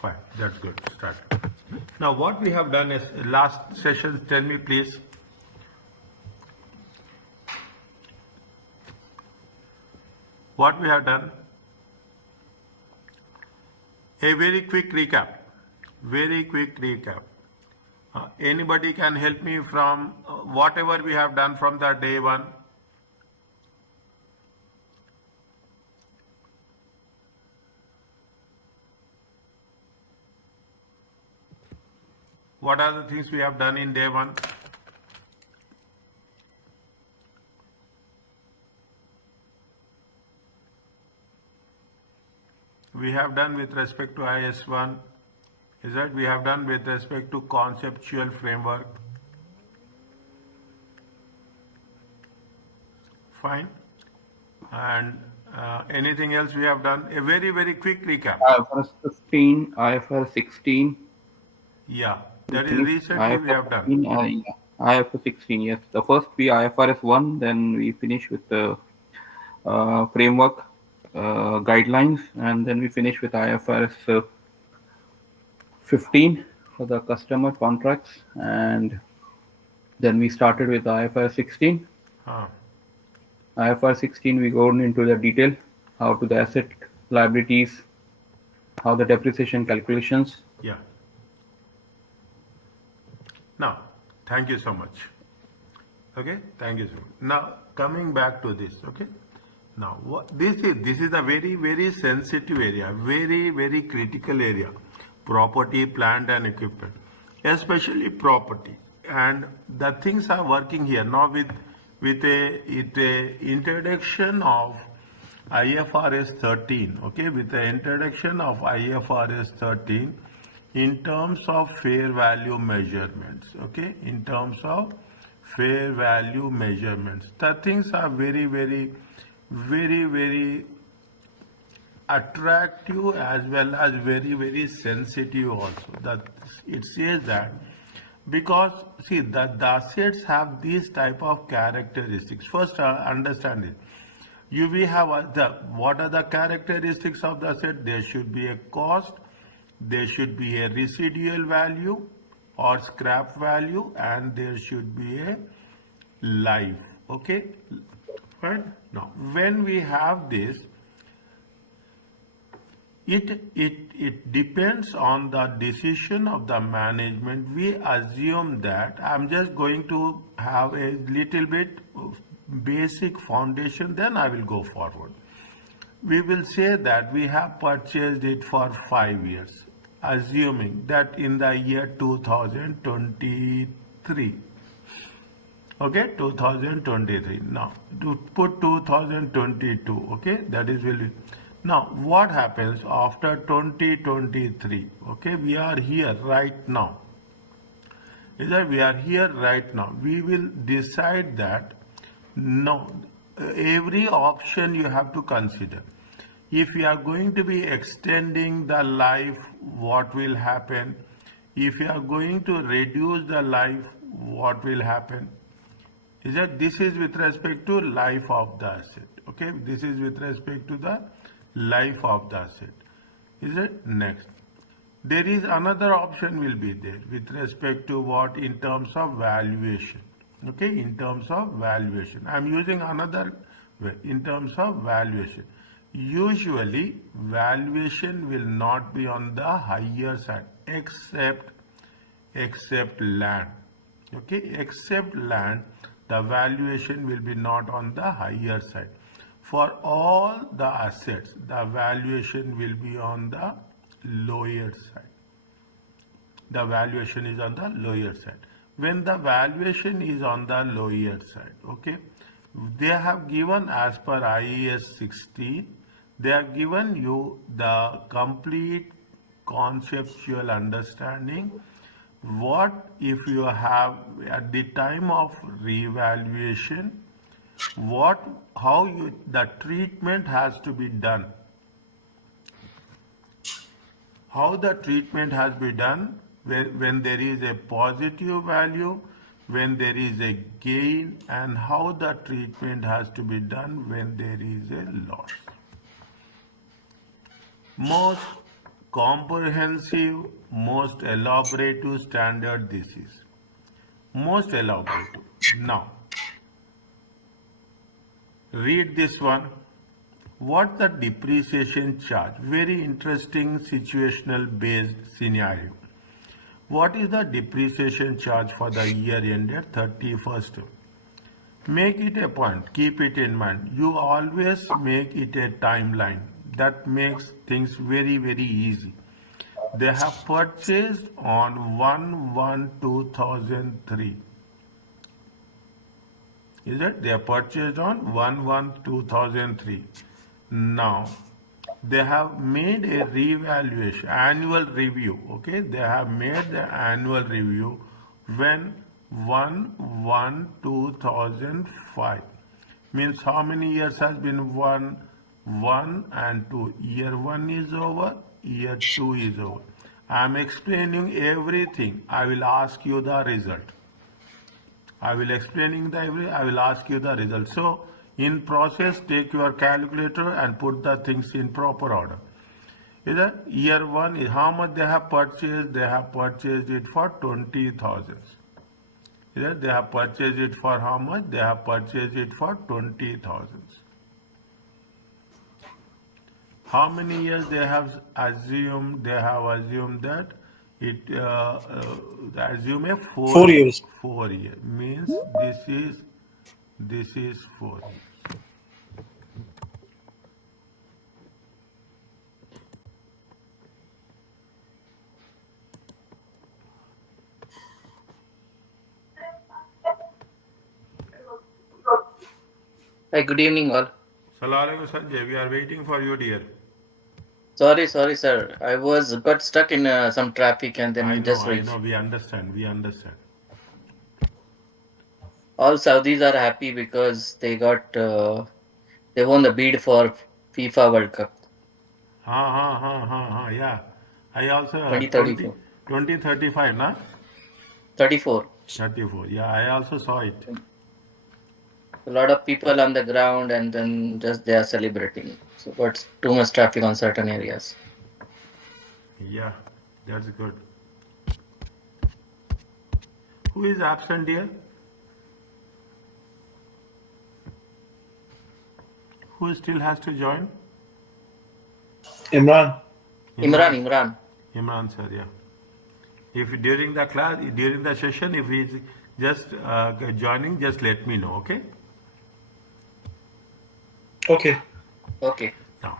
Fine, that's good. Start. Now, what we have done is last session. Tell me, please. What we have done? A very quick recap. Very quick recap. Anybody can help me from whatever we have done from the day one? What are the things we have done in day one? We have done with respect to IS1, is that we have done with respect to conceptual framework. Fine. And anything else we have done? A very, very quick recap. IFRS 15, IFRS 16. Yeah, that is recently we have done. Yeah. IFRS 16, yes. The first be IFRS 1, then we finish with the framework guidelines, and then we finish with IFRS 15 for the customer contracts, and then we started with IFRS 16. IFRS 16, we go into the detail, how to the asset liabilities, how the depreciation calculations. Yeah. Now, thank you so much. Okay, thank you so much. Now, coming back to this, okay. Now, what this is a very, very sensitive area, very, very critical area. Property, plant and equipment, especially property. And the things are working here now with a introduction of IFRS 13, okay, with the introduction of IFRS 13 in terms of fair value measurements, okay, in terms of fair value measurements. The things are very, very, very, very attractive as well as very, very sensitive also. That it says that because see the assets have these type of characteristics. First, understand it. We have what are the characteristics of the asset? There should be a cost, there should be a residual value or scrap value, and there should be a life. Okay, right? Now, when we have this, it depends on the decision of the management. We assume that I'm just going to have a little bit of basic foundation, then I will go forward. We will say that we have purchased it for 5 years, assuming that in the year 2023. Okay, 2023. Now, to put 2022, okay, that is will be. Now, what happens after 2023? Okay, we are here right now. Is that we are here right now? We will decide that no, every option you have to consider. If you are going to be extending the life, what will happen? If you are going to reduce the life, what will happen? Is that this is with respect to life of the asset. Okay, this is with respect to the life of the asset. Is it next? There is another option will be there with respect to what in terms of valuation. Okay, in terms of valuation. I am using another way in terms of valuation. Usually, valuation will not be on the higher side except land. Okay, except land, the valuation will be not on the higher side. For all the assets, the valuation will be on the lower side. The valuation is on the lower side. When the valuation is on the lower side, okay, they have given as per IAS 16, they have given you the complete conceptual understanding. What if you have at the time of revaluation, how the treatment has to be done. How the treatment has been done when there is a positive value, when there is a gain, and how the treatment has to be done when there is a loss. Most comprehensive, most elaborative standard this is. Most elaborative. Now, read this one. What the depreciation charge? Very interesting situational based scenario. What is the depreciation charge for the year ended 31st? Make it a point, keep it in mind. You always make it a timeline. That makes things very, very easy. They have purchased on 1/1/2003. Is it? They have purchased on 1/1/2003. Now, they have made a revaluation, annual review. Okay, they have made the annual review when 1/1/2005. Means how many years has been 1 and 2. Year 1 is over, year 2 is over. I am explaining everything. I will ask you the result. I will I will ask you the result. So in process, take your calculator and put the things in proper order. Is that year 1 is how much they have purchased? They have purchased it for 20,000. Is that they have purchased it for how much? They have purchased it for 20,000. How many years they have assumed? They have assumed that it assume a 4 years. 4 year means this is 4 years. Hi, good evening, all. Salaam alaikum Sanjay, we are waiting for you, dear. Sorry, sir. I was got stuck in some traffic and then just I reached. know, we understand. All Saudis are happy because they got they won the bid for FIFA World Cup Yeah. I also heard 2034. 2035, na? 34. 34. Yeah, I also saw it. A lot of people on the ground and then just they are celebrating. So got too much traffic on certain areas. Yeah, that's good. Who is absent here? Who still has to join? Imran. Imran. Imran sir, yeah. If during the class, during the session, if he is just joining, just let me know, okay? Okay. Okay. Now,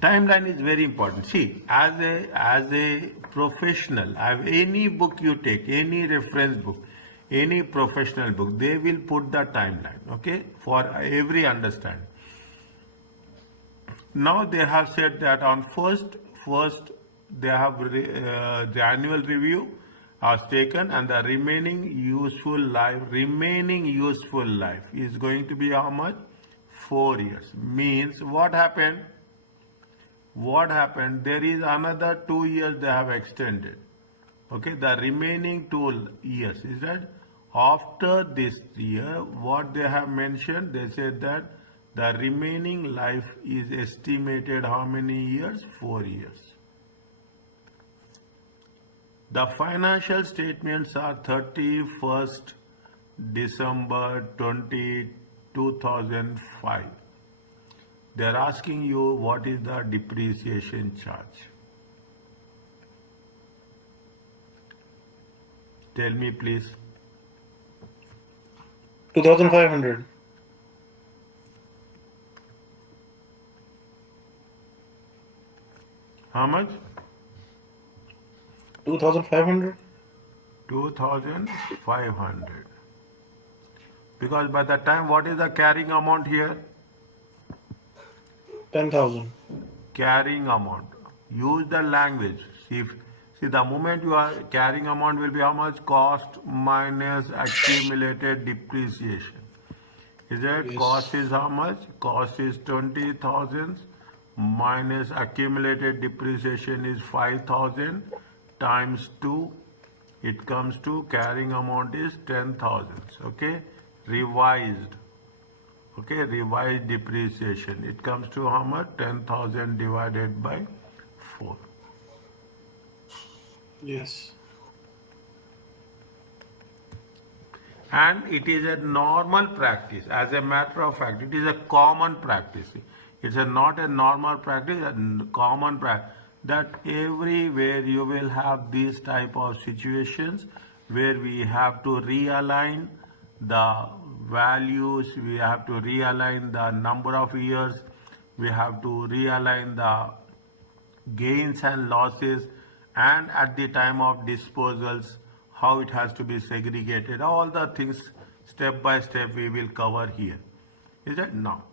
timeline is very important. See, as a professional, any book you take, any reference book, any professional book, they will put the timeline, okay, for every understanding. Now they have said that on first they have the annual review has taken, and the remaining useful life is going to be how much? 4 years. Means what happened? There is another 2 years they have extended. Okay, the remaining 2 years is that after this year, what they have mentioned, they said that the remaining life is estimated how many years? 4 years. The financial statements are 31st December 2005. They are asking you what is the depreciation charge. Tell me please. 2,500. How much? 2,500. 2,500. Because by the time, what is the carrying amount here? 10,000. Carrying amount. Use the language. See, the moment you are carrying amount will be how much? Cost minus accumulated depreciation. Is it? Yes. Cost is how much? Cost is 20,000 minus accumulated depreciation is 5,000 times 2. It comes to carrying amount is 10,000. Okay, revised. Okay, revised depreciation. It comes to how much? 10,000 divided by 4. Yes. And it is a normal practice. As a matter of fact, it is a common practice. It's not a normal practice, a common practice, that everywhere you will have these type of situations where we have to realign the values, we have to realign the number of years, we have to realign the gains and losses, and at the time of disposals how it has to be segregated. All the things step by step we will cover here. Is it? Now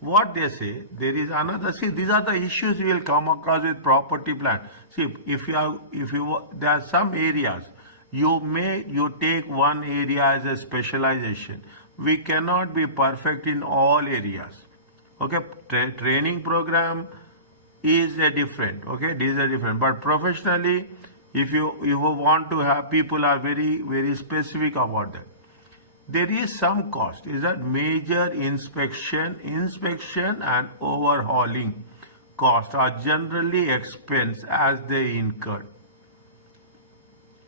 what they say, there is another, see, these are the issues you will come across with property plan. See, there are some areas you take one area as a specialization. We cannot be perfect in all areas. Okay, training program is a different, okay, these are different, but professionally, if you want to have, people are very specific about that. There is some cost, is that major inspection and overhauling costs are generally expense as they incurred.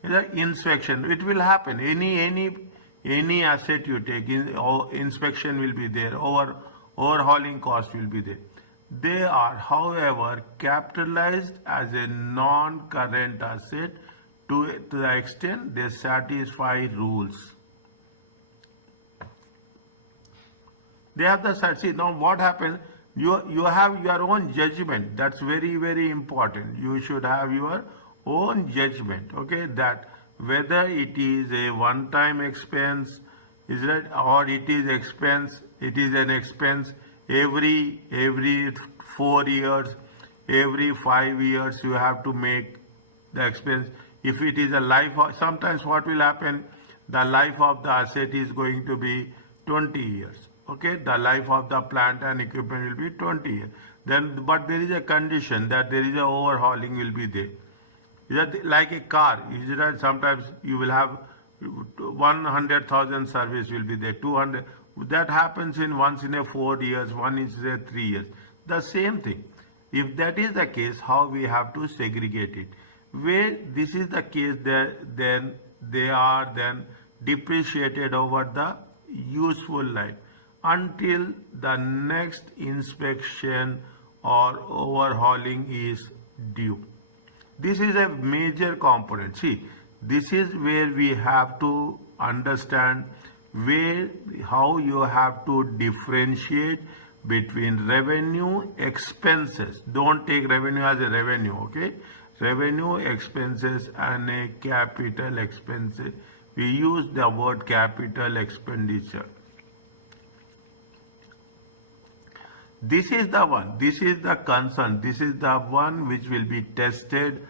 The inspection, it will happen, any asset you take in, inspection will be there, overhauling cost will be there. They are, however, capitalized as a non-current asset to the extent they satisfy rules. They have the, see, now what happens, you have your own judgment. That's very important. You should have your own judgment, okay, that whether it is a one-time expense, is that, or it is an expense every 4 years, every 5 years you have to make the expense. If it is a life, sometimes what will happen, the life of the asset is going to be 20 years. Okay, the life of the plant and equipment will be 20 years. Then, but there is a condition that there is a overhauling will be there. Is that like a car? Is that sometimes you will have 100,000 service will be there, 200. That happens in once in a 4 years, one is a 3 years. The same thing. If that is the case, how we have to segregate it? Where this is the case, then they are then depreciated over the useful life until the next inspection or overhauling is due. This is a major component. See, this is where we have to understand how you have to differentiate between revenue expenses. Don't take revenue as a revenue, okay? Revenue expenses and a capital expenses. We use the word capital expenditure. This is the one, this is the concern, this is the one which will be tested,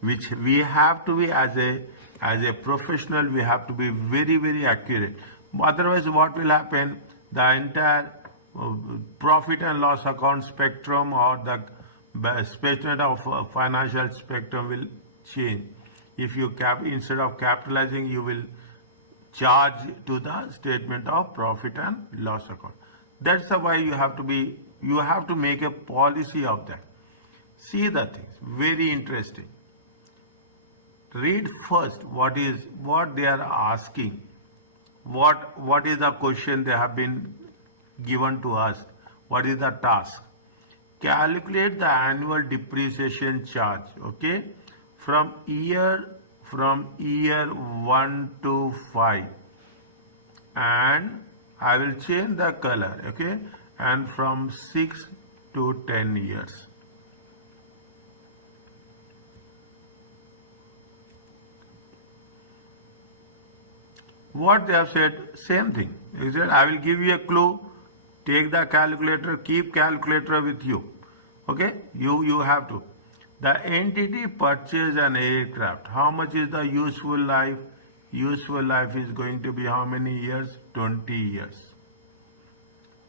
which we have to be as a professional, we have to be very accurate. Otherwise what will happen, the entire profit and loss account spectrum or the spectrum of financial spectrum will change. If you instead of capitalizing, you will charge to the statement of profit and loss account. That's the why you have to make a policy of that. See the things, very interesting. Read first what they are asking, what is the question they have been given to us, what is the task. Calculate the annual depreciation charge, okay, from year 1 to 5, and I will change the color, okay, and from 6 to 10 years. What they have said, same thing. They said, I will give you a clue, take the calculator, keep calculator with you. Okay, you have to. The entity purchased an aircraft. How much is the useful life? Useful life is going to be how many years? 20 years.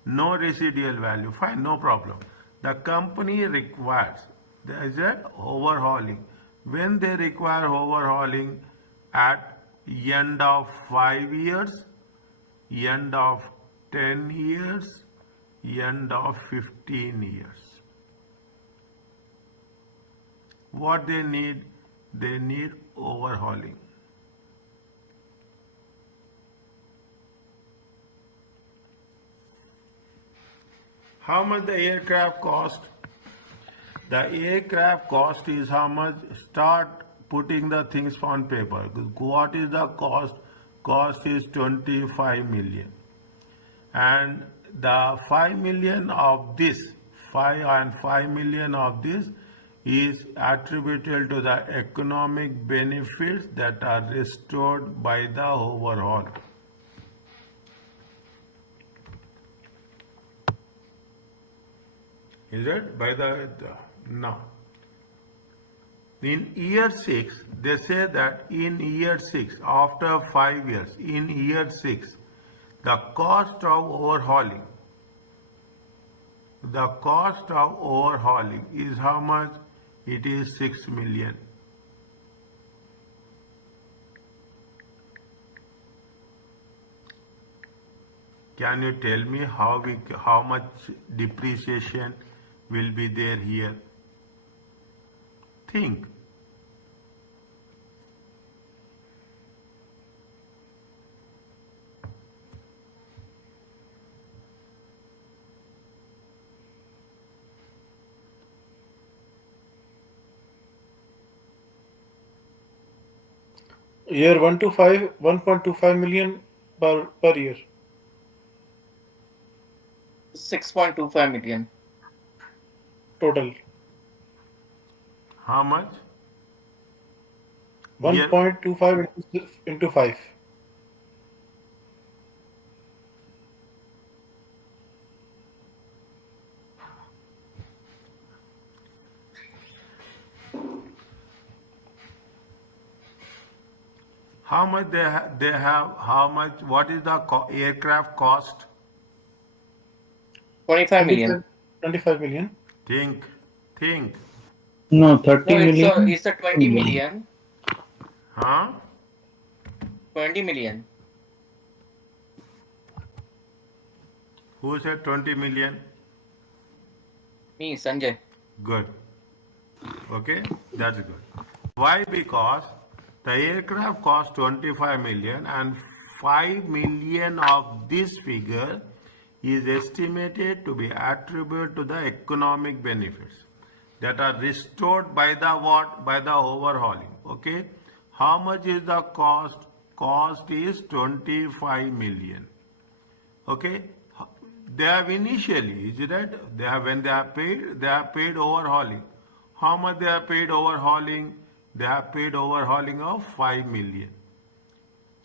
No residual value, fine, no problem. The company requires, there is an overhauling. When they require overhauling at end of 5 years, end of 10 years, end of 15 years. What they need? They need overhauling. How much the aircraft cost? The aircraft cost is how much. Start putting the things on paper. What is the cost? Cost is 25 million. And the 5 million of this, 5 million of this is attributable to the economic benefits that are restored by the overhaul. Is it? By the no. In year 6, they say that in year 6, after 5 years, in year 6, the cost of overhauling is how much? It is 6 million. Can you tell me how much depreciation will be there here? Think. Year 1 to 5, 1.25 million per year. 6.25 million. Total. How much? 1.25 into 5. How much they have? How much? What is the aircraft cost? 25 million. 25 million. Think. No, 30 No, million. it's a 20 million. Huh? 20 million. Who said 20 million? Me, Sanjay. Good. Okay, that's good. Why? Because the aircraft cost 25 million and 5 million of this figure is estimated to be attributed to the economic benefits that are restored by the what? By the overhauling. Okay. How much is the cost? Cost is 25 million. Okay. They have initially, is it right? They have, when they are paid overhauling. How much they are paid overhauling? They have paid overhauling of 5 million.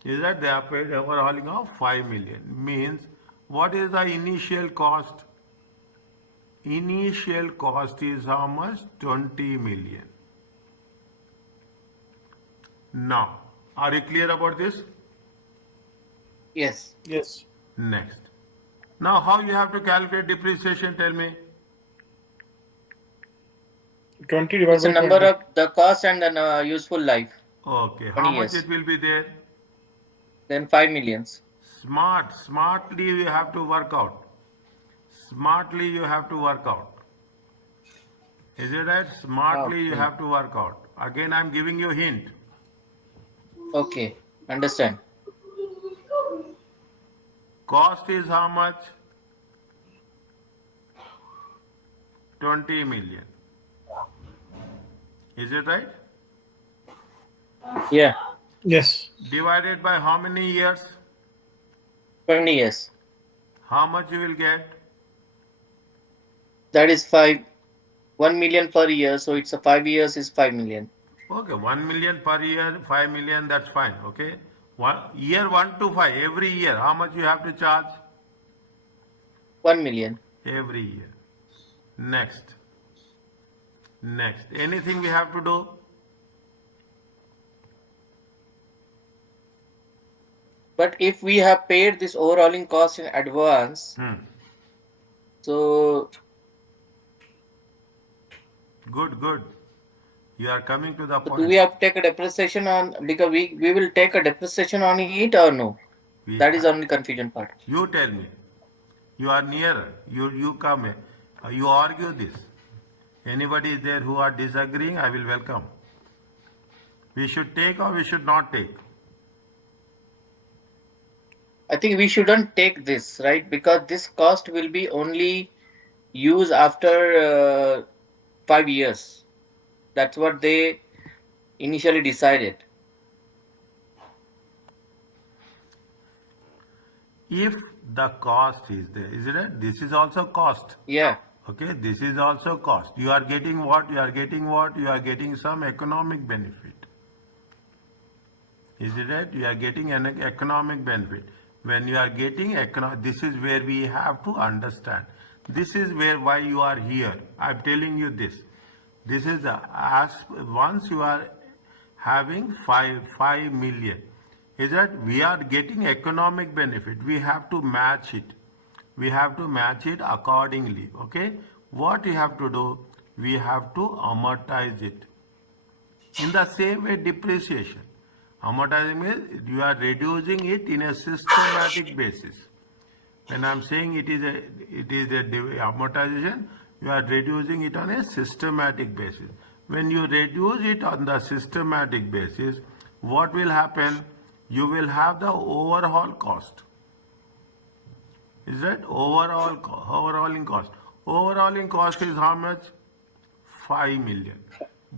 Is that they have paid overhauling of 5 million? Means what is the initial cost? Initial cost is how much? 20 million. Now, are you clear about this? Yes. Yes. Next. Now, how you have to calculate depreciation? Tell me. 20 divided It's a by number 20. of the cost and the useful life. Okay. 20 How much years. it will be there? Then 5 millions. Smartly you have to work out. Smartly you have to work out. Is it right? Smartly you Okay. have to work out. Again, I am giving you a hint. Okay. Understand. Cost is how much? 20 million. Is it right? Yeah. Yes. Divided by how many years? 20 years. How much you will get? That is 1 million per year. So it's a 5 years is 5 million. Okay, 1 million per year, 5 million, that's fine. Okay. Year 1 to 5, every year, how much you have to charge? 1 million. Every year. Next. Anything we have to do? But if we have paid this overhauling cost in advance, so Good. You are coming to the point. do we have to take a depreciation on, because we will take a depreciation on it or no? That is only confusion part. You tell me. You are nearer. You come. You argue this. Anybody is there who are disagreeing? I will welcome. We should take or we should not take. I think we shouldn't take this, right? Because this cost will be only used after 5 years. That's what they initially decided. If the cost is there, is it? This is also cost. Yeah. Okay, this is also cost. You are getting what? You are getting what? You are getting some economic benefit. Is it right? You are getting an economic benefit. When you are getting this is where we have to understand. This is where why you are here. I am telling you this. This is the once you are having 5 million, is that we are getting economic benefit. We have to match it. We have to match it accordingly. Okay. What you have to do? We have to amortize it. In the same way, depreciation. Amortizing means you are reducing it in a systematic basis. When I am saying it is a amortization, you are reducing it on a systematic basis. When you reduce it on the systematic basis, what will happen? You will have the overall cost. Is that overhauling cost? Overhauling cost is how much? 5 million.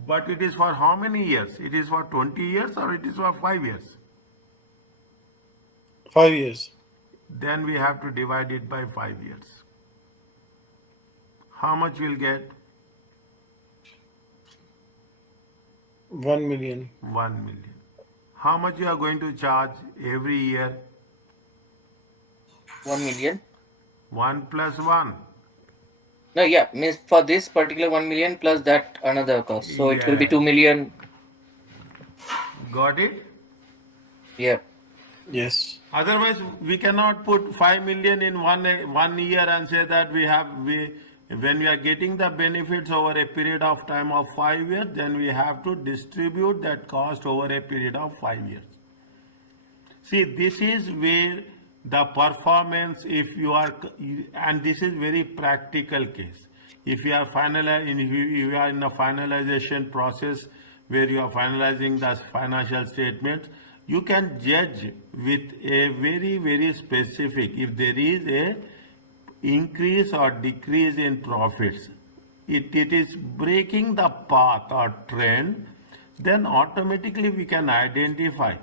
But it is for how many years? It is for 20 years or it is for 5 years? 5 years. Then we have to divide it by 5 years. How much we'll get? 1 million. 1 million. How much you are going to charge every year? 1 million. 1 plus 1. No, yeah, means for this particular 1 million plus that another cost. So it will be Yeah. 2 million. Got it? Yeah. Yes. Otherwise, we cannot put 5 million in one year and say that when we are getting the benefits over a period of time of 5 years, then we have to distribute that cost over a period of 5 years. See, this is where the performance, if you are, and this is very practical case. If you are you are in a finalization process where you are finalizing the financial statements, you can judge with a very, very specific, if there is a increase or decrease in profits, it is breaking the path or trend, then automatically we can identify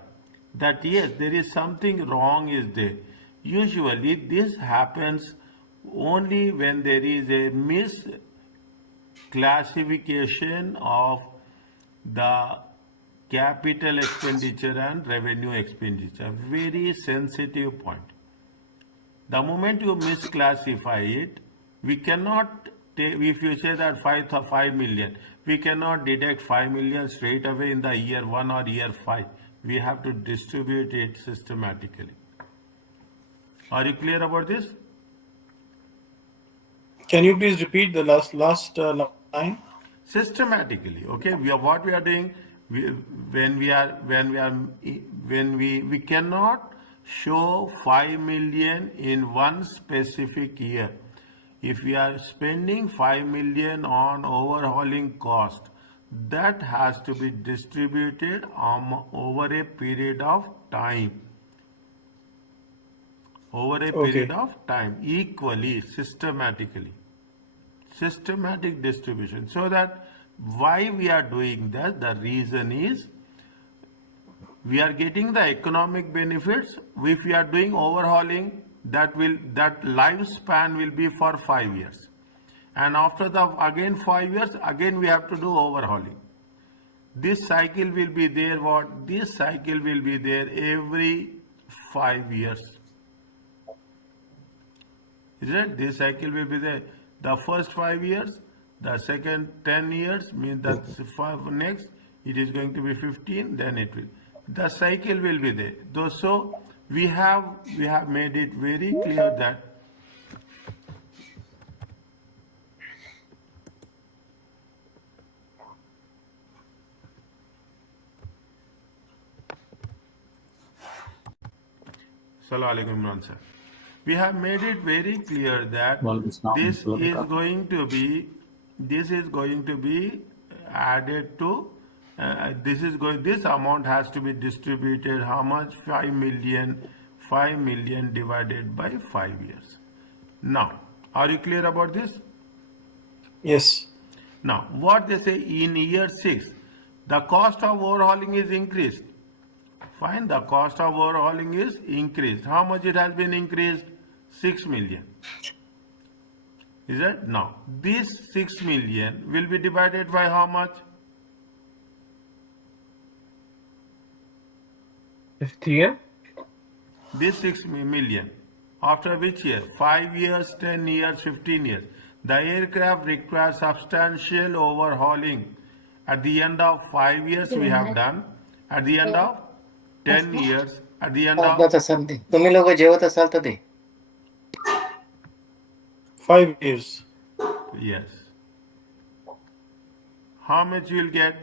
that yes, there is something wrong is there. Usually this happens only when there is a misclassification of the capital expenditure and revenue expenditure. Very sensitive point. The moment you misclassify it, we cannot take, if you say that 5 million, we cannot deduct 5 million straight away in the year 1 or year 5. We have to distribute it systematically. Are you clear about this? Can you please repeat the last line? Systematically. Okay, what we are doing, we cannot show 5 million in one specific year. If we are spending 5 million on overhauling cost, that has to be distributed over a period of time. Over a period of time, equally, systematically. Systematic distribution. So that why we are doing that, the reason is we are getting the economic benefits. If we are doing overhauling, that lifespan will be for 5 years. And after again 5 years, again we have to do overhauling. This cycle will be there This cycle will be there every 5 years. Is it? This cycle will be there. The first 5 years, the second 10 years, means that next it is going to be 15, then it will. The cycle will be there. So we have made it very clear that Assalamu alaikum, Imran sir. We have made it very clear that this is going to be added to this amount has to be distributed how much 5 million divided by 5 years. Now, are you clear about this? Yes. Now, what they say in year 6, the cost of overhauling is increased. Fine, the cost of overhauling is increased. How much it has been increased? 6 million. Is it? Now, this 6 million will be divided by how much? 50 year? This 6 million. After which year? 5 years, 10 years, 15 years. The aircraft requires substantial overhauling. At the end of 5 years we have done. At the end of 10 years. At the end of... तुम्ही लोक जेवत असाल तर दे. 5 years. Yes. How much you will get?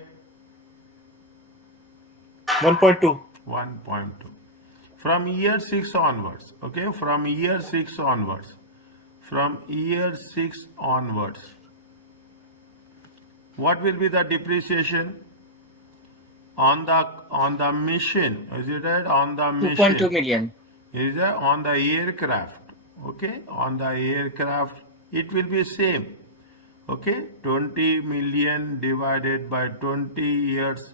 1.2. 1.2. From year 6 onwards, okay, from year 6 onwards, what will be the depreciation on the machine? Is it right? On the machine. 2.2 million. Is it on the aircraft? Okay, on the aircraft, it will be same. Okay, 20 million divided by 20 years,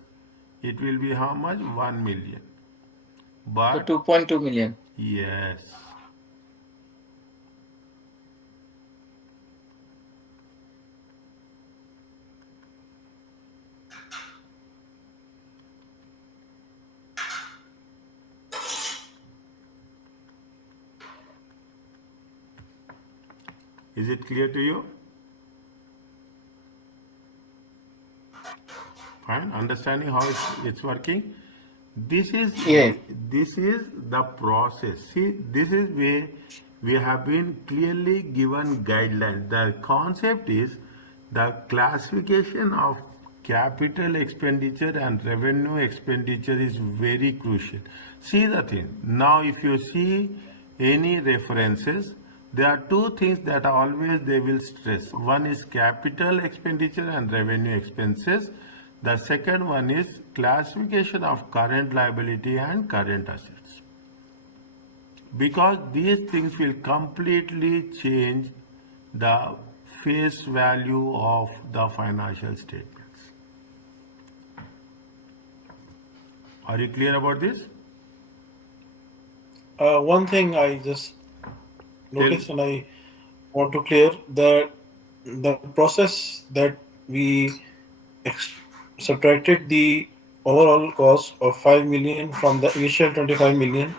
it will be how much? 1 million. But So 2.2 million. yes. Is it clear to you? Fine. Understanding how it's working? This is the process. See, this is where we have been clearly given guidelines. The concept is the classification of capital expenditure and revenue expenditure is very crucial. See the thing. Now, if you see any references, there are two things that always they will stress. One is capital expenditure and revenue expenses. The second one is classification of current liability and current assets. Because these things will completely change the face value of the financial statements. Are you clear about this? One thing I just noticed and I want to clear that the process that we subtracted the overall cost of 5 million from the initial 25 million,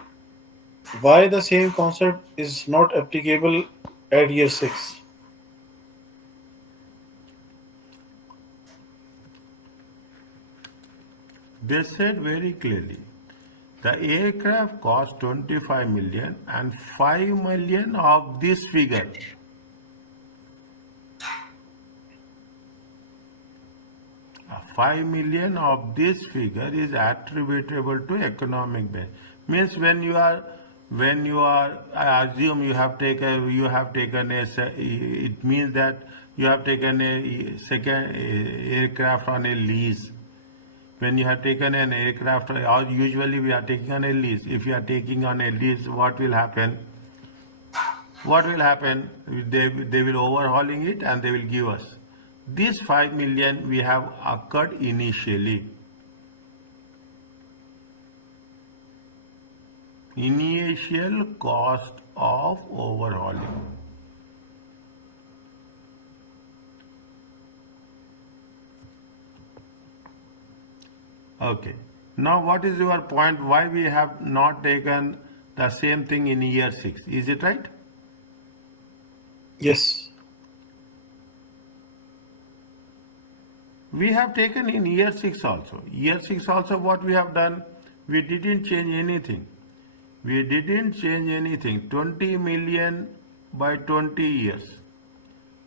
why the same concept is not applicable at year 6? They said very clearly, the aircraft cost 25 million and 5 million of this figure. $5 million of this figure is attributable to economic benefit. Means when you are, I assume you have taken it means that you have taken a second aircraft on a lease. When you have taken an aircraft, or usually we are taking on a lease. If you are taking on a lease, what will happen? What will happen? They will overhauling it and they will give us. This 5 million we have occurred initially. Initial cost of overhauling. Okay. Now what is your point? Why we have not taken the same thing in year 6? Is it right? Yes. We have taken in year 6 also. Year 6 also what we have done? We didn't change anything. 20 million by 20 years.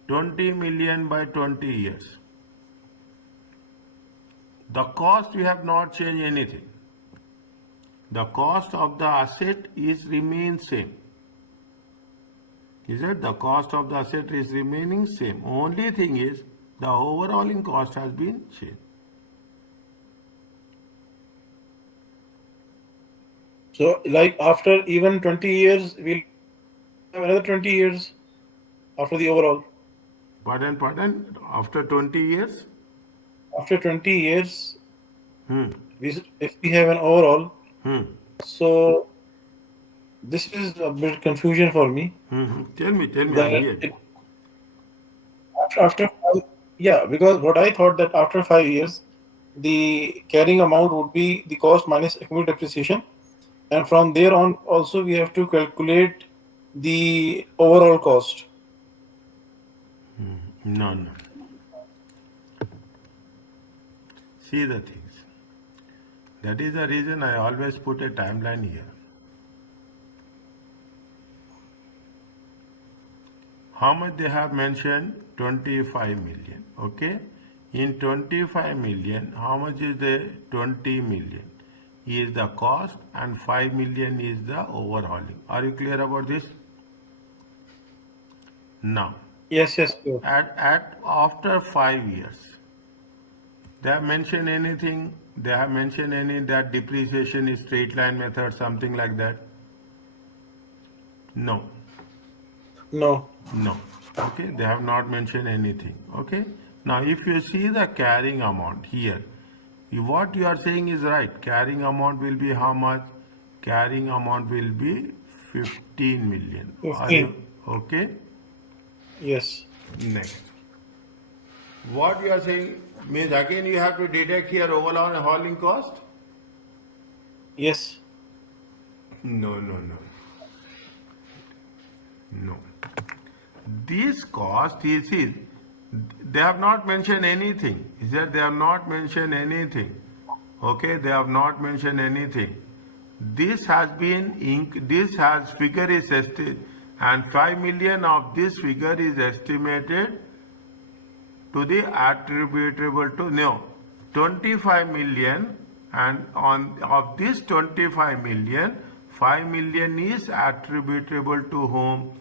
20 million by 20 years. The cost we have not changed anything. The cost of the asset is remain same. Is it? The cost of the asset is remaining same. Only thing is the overhauling cost has been changed. So, like after even 20 years, we'll have another 20 years after the overall. Pardon? After 20 years? After 20 years, Hmm. if we have an overall, Hmm. so this is a bit confusion for me. Tell me, I'm That here. after yeah, because what I thought that after 5 years, the carrying amount would be the cost minus accumulated depreciation, and from there on also we have to calculate the overall cost. No. See the things. That is the reason I always put a timeline here. How much they have mentioned? 25 million. Okay. In 25 million, how much is the 20 million? Is the cost and 5 million is the overhauling. Are you clear about this? Now, Yes, sure. at after 5 years, they have mentioned anything? They have mentioned any that depreciation is straight line method, something like that? No. No. No. Okay, they have not mentioned anything. Okay. Now, if you see the carrying amount here, what you are saying is right. Carrying amount will be how much? Carrying amount will be 15 million. Are 15. you okay? Yes. Next. What you are saying means again you have to deduct here overall hauling cost? Yes. No. No. This cost is they have not mentioned anything. Is that they have not mentioned anything? Okay, they have not mentioned anything. This has this has figure is estimated, and 5 million of this figure is estimated to the attributable to 25 million, and on of this 25 million, 5 million is attributable to whom?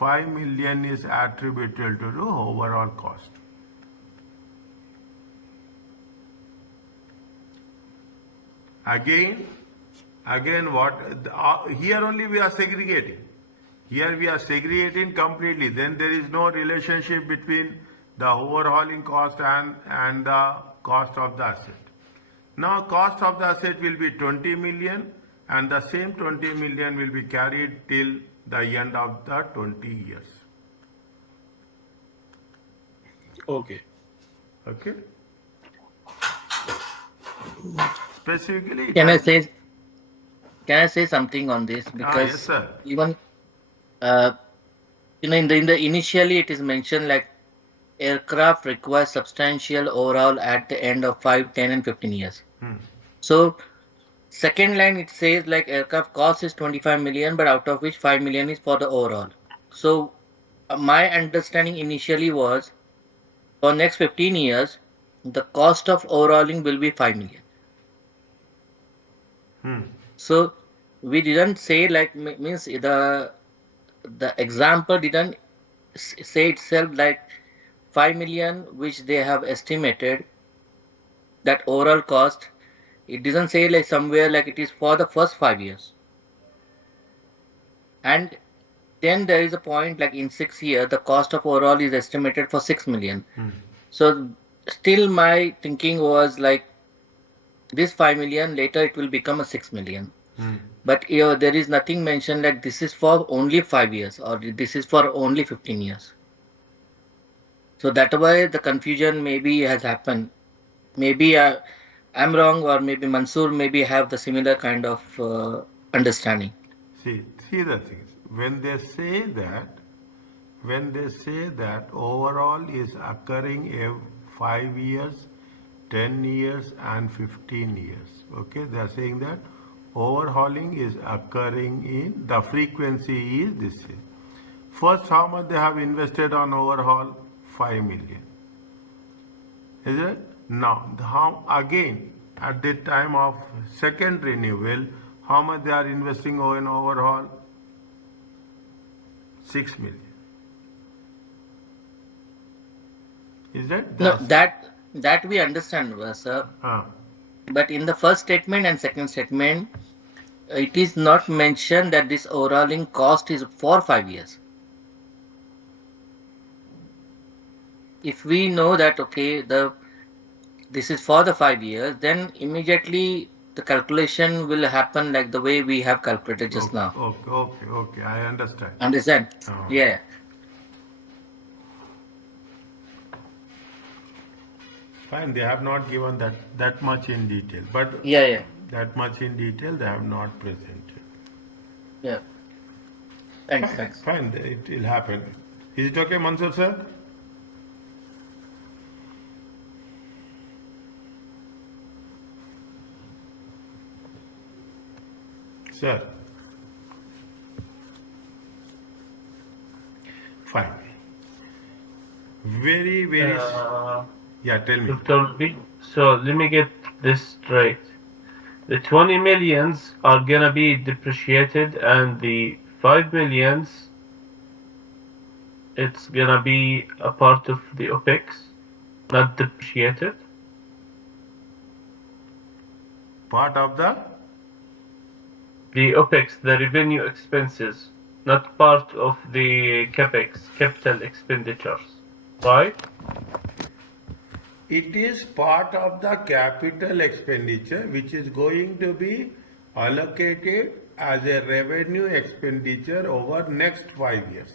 5 million is attributable to the overall cost. Again what here only we are segregating. Here we are segregating completely. Then there is no relationship between the overhauling cost and the cost of the asset. Now cost of the asset will be 20 million, and the same 20 million will be carried till the end of the 20 years. Okay. Okay? Specifically, Can I say something on this? yes, Because sir. even uh, in the initially it is mentioned like aircraft requires substantial overhaul at the end of 5, 10, and 15 years. So second line it says like aircraft cost is 25 million, but out of which 5 million is for the overhaul. So my understanding initially was for next 15 years the cost of overhauling will be 5 million. So we didn't say like means the example didn't say itself like 5 million which they have estimated that overall cost. It doesn't say like somewhere like it is for the first 5 years. And then there is a point like in 6 years the cost of overall is estimated for 6 million. So still my thinking was like this 5 million later it will become a 6 million. But there is nothing mentioned like this is for only 5 years or this is for only 15 years. So that way the confusion maybe has happened. Maybe I'm wrong, or maybe Mansoor maybe have the similar kind of understanding. See the things. When they say that overall is occurring 5 years, 10 years and 15 years. Okay, they are saying that overhauling is occurring in the frequency is this. First, how much they have invested on overhaul? 5 million. Is it? Now, how again at the time of second renewal, how much they are investing in overhaul? 6 million. Is that? No, that we understand, sir. Uh, But in the first statement and second statement, it is not mentioned that this overhauling cost is for 5 years. If we know that okay, this is for the 5 years, then immediately the calculation will happen like the way we have calculated just now. okay. I understand. Understand? Uh, Yeah. Fine. They have not given that much in detail, but Yeah. that much in detail they have not presented. Yeah. Thanks. Fine. Thanks. Fine. It will happen. Is it okay, Mansoor sir? Sir. Fine. Very. Yeah. Tell me. Dr. B, so let me get this straight. The 20 millions are gonna be depreciated and the 5 millions it's gonna be a part of the OPEX, not depreciated. Part of the. The OPEX, the revenue expenses, not part of the CAPEX, capital expenditures, right? It is part of the capital expenditure which is going to be allocated as a revenue expenditure over next 5 years.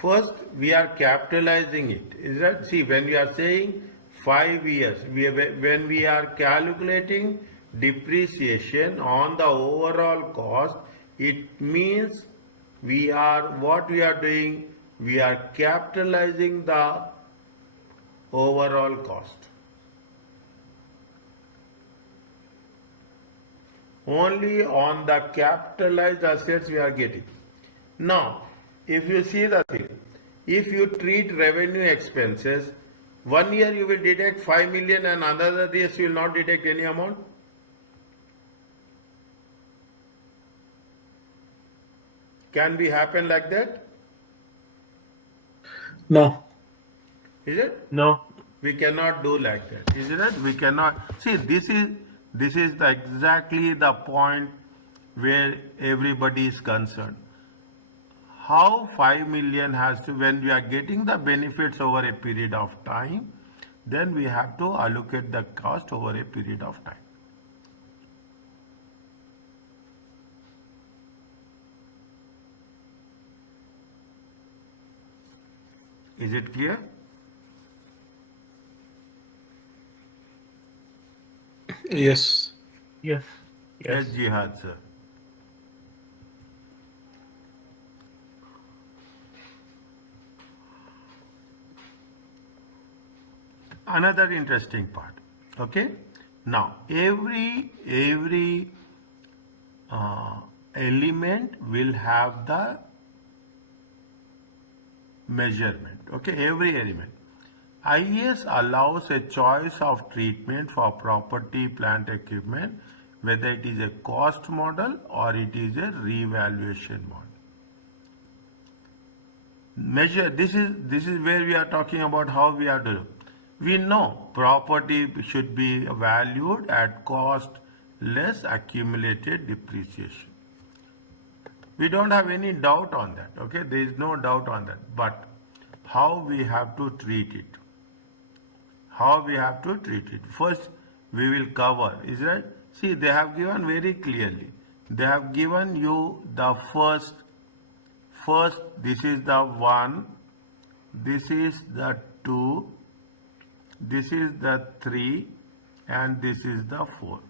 First, we are capitalizing it. Is that? See, when we are saying 5 years, when we are calculating depreciation on the overall cost, it means what we are doing, we are capitalizing the overall cost. Only on the capitalized assets we are getting. Now, if you see the thing, if you treat revenue expenses, 1 year you will deduct 5 million and another year you will not deduct any amount. Can be happen like that? No. Is it? No. We cannot do like that. Is it? We cannot. See, this is exactly the point where everybody is concerned. How 5 million has to, when we are getting the benefits over a period of time, then we have to allocate the cost over a period of time. Is it clear? Yes. Yes. Yes, Jihad sir. Another interesting part. Okay. Now every element will have the measurement. Okay, every element. IES allows a choice of treatment for property, plant, equipment, whether it is a cost model or it is a revaluation model. Measure. This is where we are talking about how we are doing. We know property should be valued at cost less accumulated depreciation. We don't have any doubt on that. Okay, there is no doubt on that. But how we have to treat it? How we have to treat it? First, we will cover. Is that? See, they have given very clearly. They have given you the first. This is the 1. This is the 2. This is the 3, and this is the 4.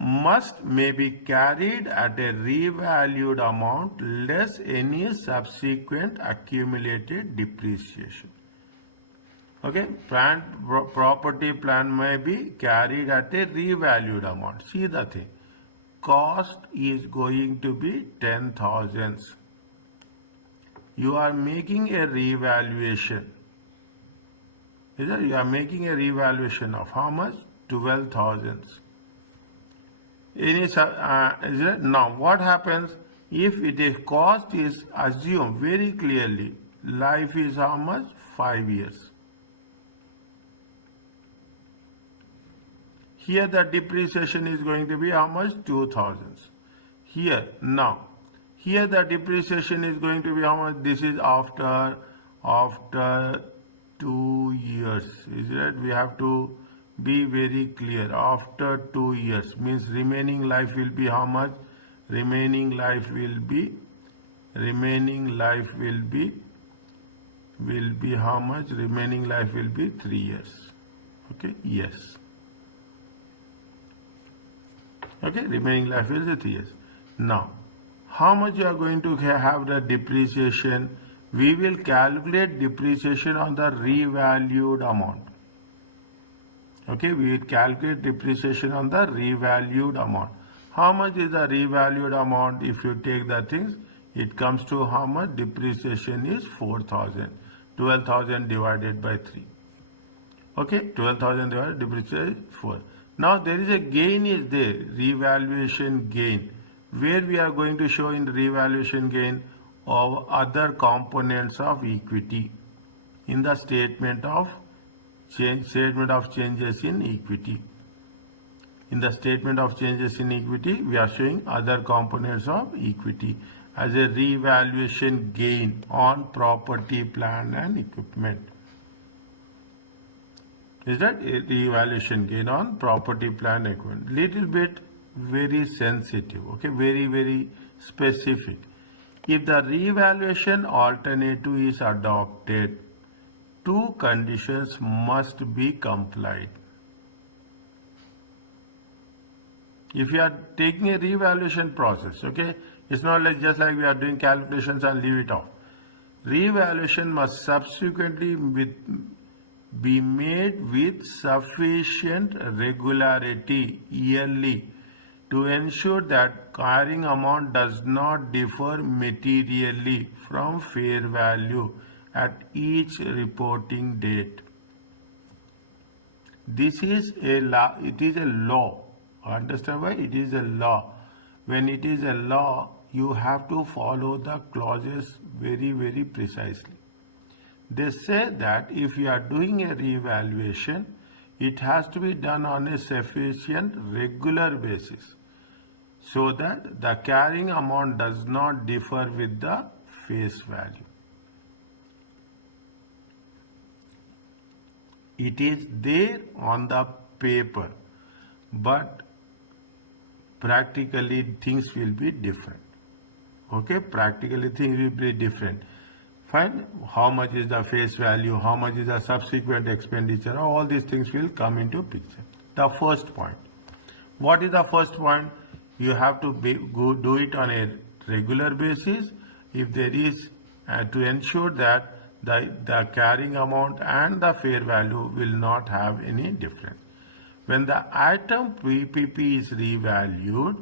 Must may be carried at a revalued amount less any subsequent accumulated depreciation. Okay, property plant may be carried at a revalued amount. See the thing. Cost is going to be 10,000. You are making a revaluation. You are making a revaluation of how much? 12,000. Is it? Now what happens if it is cost is assumed very clearly? Life is how much? 5 years. Here the depreciation is going to be how much? 2,000. Here now, here the depreciation is going to be how much? This is after 2 years. Is it? We have to be very clear. After 2 years means remaining life will be how much? Remaining life will be how much? Remaining life will be 3 years. Okay, yes. Okay, remaining life is 3 years. Now, how much you are going to have the depreciation? We will calculate depreciation on the revalued amount. Okay, we will calculate depreciation on the revalued amount. How much is the revalued amount? If you take the things, it comes to how much? Depreciation is 4,000. 12,000 divided by 3. Okay, 12,000 divided depreciation 4. Now there is a gain is there, revaluation gain, where we are going to show in revaluation gain of other components of equity in the statement of changes in equity. In the statement of changes in equity, we are showing other components of equity as a revaluation gain on property, plant and equipment. Is that a revaluation gain on property, plant, equipment? Little bit very sensitive, okay, very specific. If the revaluation alternative is adopted, 2 conditions must be complied. If you are taking a revaluation process, okay, it's not like just like we are doing calculations and leave it off. Revaluation must subsequently be made with sufficient regularity yearly to ensure that carrying amount does not differ materially from fair value at each reporting date. This is a law. It is a law. Understand why? It is a law. When it is a law, you have to follow the clauses very precisely. They say that if you are doing a revaluation, it has to be done on a sufficient regular basis so that the carrying amount does not differ with the face value. It is there on the paper, but practically things will be different. Okay, practically things will be different. Fine, how much is the face value, how much is the subsequent expenditure, all these things will come into picture. The first point. What is the first point? You have to do it on a regular basis if there is to ensure that the carrying amount and the fair value will not have any difference. When the item PPP is revalued,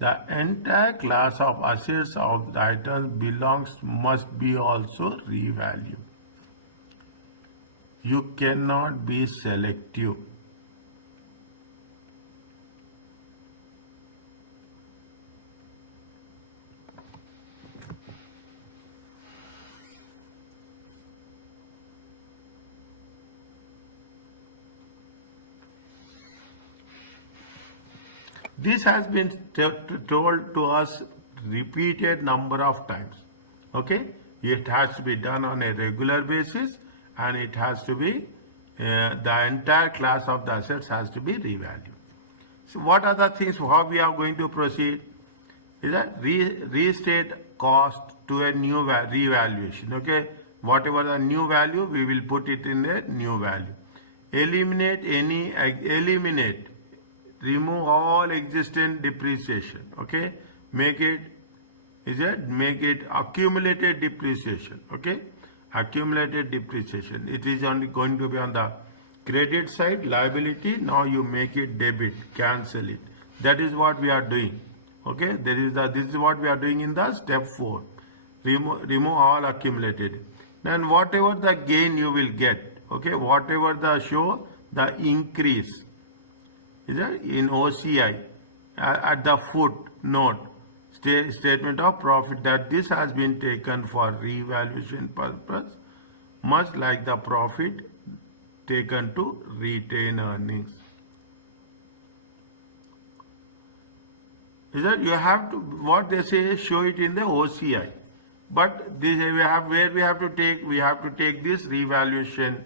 the entire class of assets of the items must be also revalued. You cannot be selective. This has been told to us repeated number of times. Okay, it has to be done on a regular basis, and it has to be the entire class of the assets has to be revalued. So what are the things how we are going to proceed? Is that restate cost to a new revaluation. Okay, whatever the new value, we will put it in a new value. Remove all existing depreciation. Okay, make it accumulated depreciation. Okay, accumulated depreciation. It is only going to be on the credit side, liability. Now you make it debit, cancel it. That is what we are doing. Okay, this is what we are doing in the step 4. Remove all accumulated. Then whatever the gain you will get, okay, whatever the show the increase is that in OCI at the footnote statement of profit that this has been taken for revaluation purpose, much like the profit taken to retain earnings. Is that you have to, what they say, show it in the OCI, but this we have, where we have to take this revaluation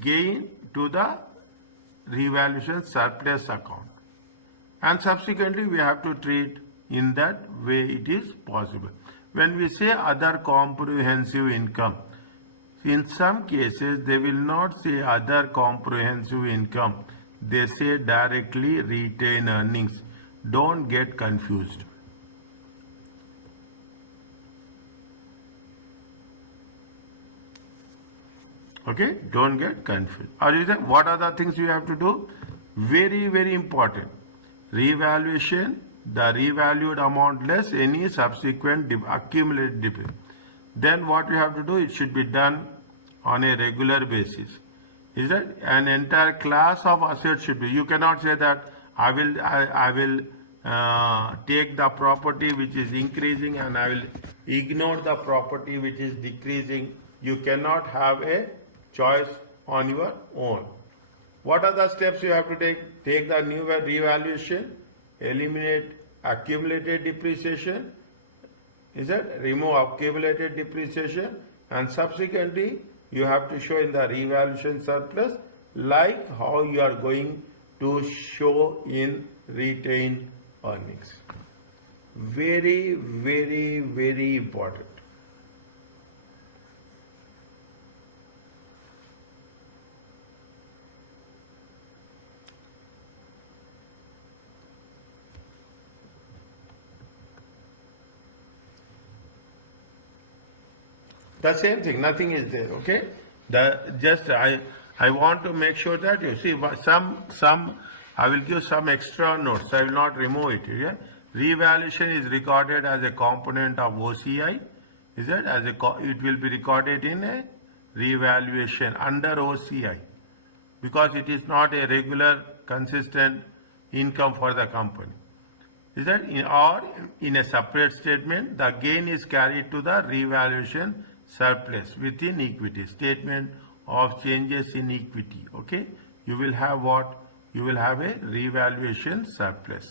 gain to the revaluation surplus account, and subsequently we have to treat in that way it is possible. When we say other comprehensive income, in some cases they will not say other comprehensive income, they say directly retain earnings. Don't get confused. Okay, don't get confused. Or is that what are the things you have to do? Very, very important. Revaluation, the revalued amount less any subsequent accumulated difference. Then what you have to do, it should be done on a regular basis. Is that an entire class of assets should be, you cannot say that I will take the property which is increasing and I will ignore the property which is decreasing. You cannot have a choice on your own. What are the steps you have to take? Take the new revaluation, eliminate accumulated depreciation, is that remove accumulated depreciation, and subsequently you have to show in the revaluation surplus like how you are going to show in retained earnings. Very, very, very important. The same thing, nothing is there, okay? I want to make sure that you see some I will give some extra notes. I will not remove it. Yeah? Revaluation is recorded as a component of OCI. Is it it will be recorded in a revaluation under OCI because it is not a regular consistent income for the company. Is that in a separate statement, the gain is carried to the revaluation surplus within equity, statement of changes in equity. Okay, you will have what? You will have a revaluation surplus.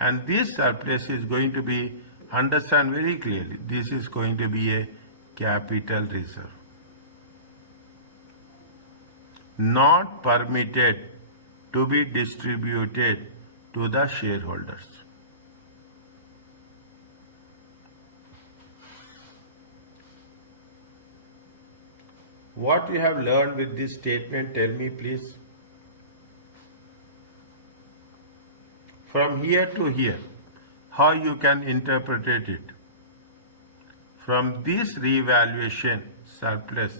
And this surplus is going to be, understand very clearly, this is going to be a capital reserve, not permitted to be distributed to the shareholders. What you have learned with this statement, tell me please. From here to here, how you can interpret it? From this revaluation surplus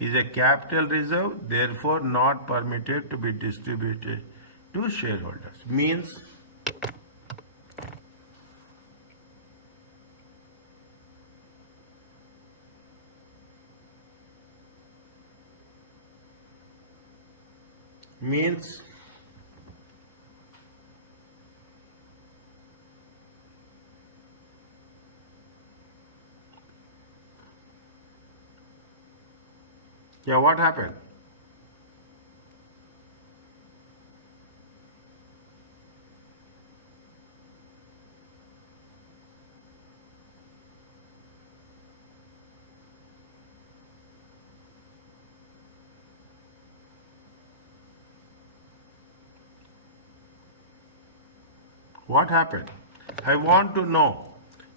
is a capital reserve, therefore not permitted to be distributed to shareholders. Means yeah, what happened? What happened? I want to know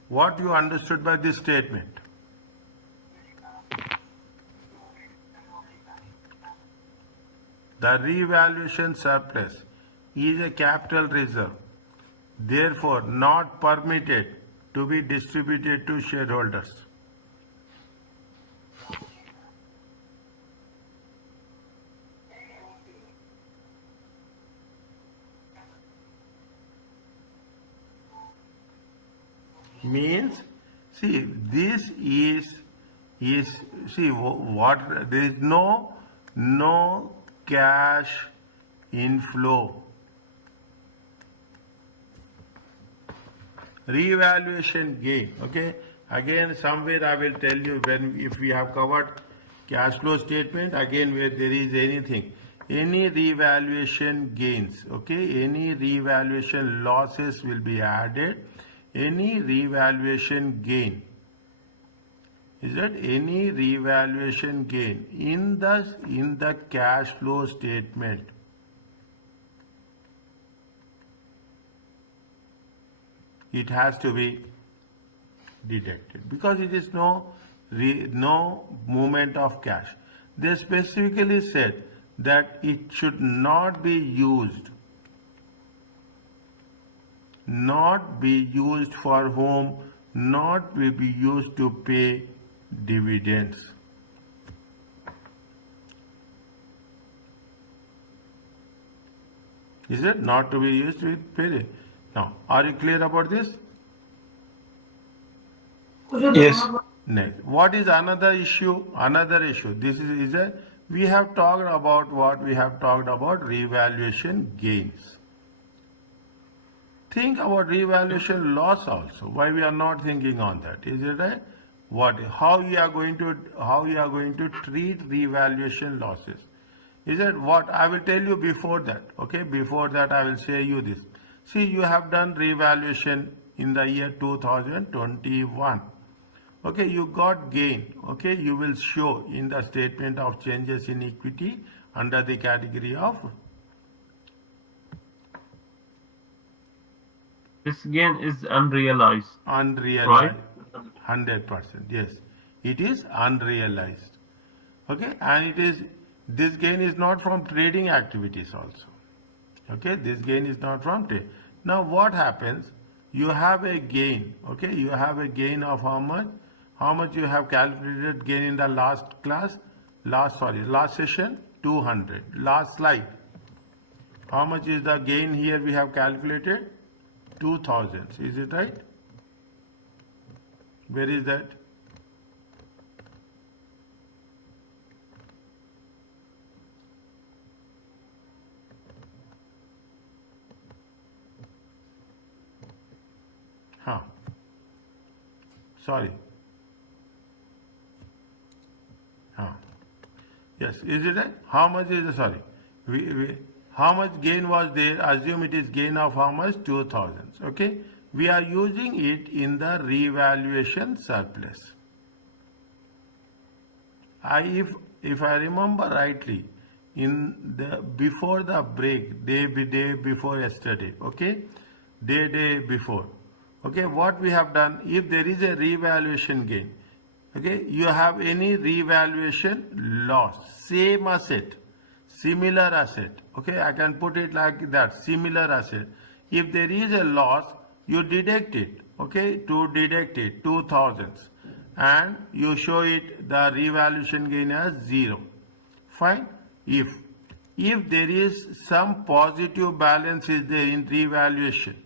what you understood by this statement. The revaluation surplus is a capital reserve, therefore not permitted to be distributed to shareholders. means, see, this is see what, there is no cash inflow. Revaluation gain, okay, again somewhere I will tell you, when if we have covered cash flow statement, again where there is anything, any revaluation gains, okay, any revaluation losses will be added, any revaluation gain, is that any revaluation gain in the cash flow statement, it has to be deducted because it is no movement of cash. They specifically said that it should not be used for whom, not will be used to pay dividends. Is it not to be used to pay? Now, are you clear about this? Yes. Next, what is another issue? Another issue. This is a, we have talked about what we have talked about, revaluation gains. Think about revaluation loss also. Why we are not thinking on that? Is it right? What? How you are going to treat revaluation losses? Is it what? I will tell you before that. Okay, before that I will say you this. See, you have done revaluation in the year 2021. Okay, you got gain. Okay, you will show in the statement of changes in equity under the category of. This gain is unrealized. Unrealized. Right? 100%. Yes, it is unrealized. Okay, and it is, this gain is not from trading activities also. Okay, this gain is not from trade. Now what happens? You have a gain. Okay, you have a gain of how much? How much you have calculated gain in the last class? Last session? 200. Last slide. How much is the gain here we have calculated? 2000. Is it right? Where is that? Huh. Sorry. Huh. Yes, is it right? How much is the, sorry. How much gain was there? Assume it is gain of how much? 2000. Okay. We are using it in the revaluation surplus. If I remember rightly, in the before the break, day before yesterday, okay, day before, okay, what we have done, if there is a revaluation gain, okay, you have any revaluation loss, same asset, similar asset, okay, I can put it like that, similar asset, if there is a loss, you deduct it, okay, to deduct it 2000, and you show it the revaluation gain as 0. Fine. If there is some positive balance is there in revaluation,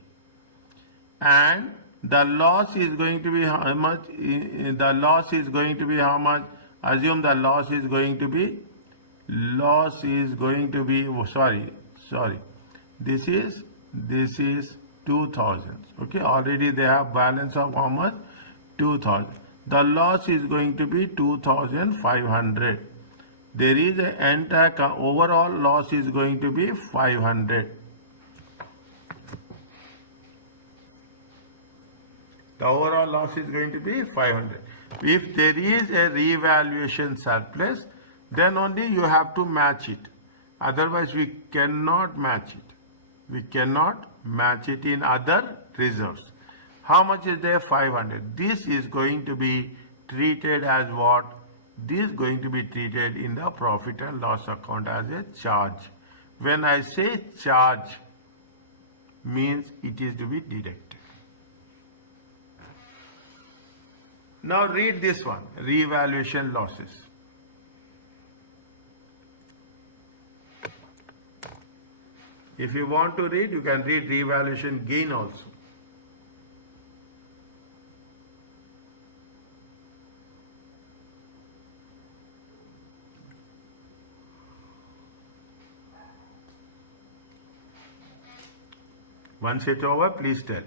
and the loss is going to be how much? The loss is going to be how much? Assume the loss is going to be sorry, this is 2000. Okay, already they have balance of how much? 2000. The loss is going to be 2500. There is an entire overall loss is going to be 500. The overall loss is going to be 500. If there is a revaluation surplus, then only you have to match it. Otherwise, we cannot match it. We cannot match it in other reserves. How much is there? 500. This is going to be treated as what? This is going to be treated in the profit and loss account as a charge. When I say charge, means it is to be deducted. Now read this one, revaluation losses. If you want to read, you can read revaluation gain also. Once it's over, please tell.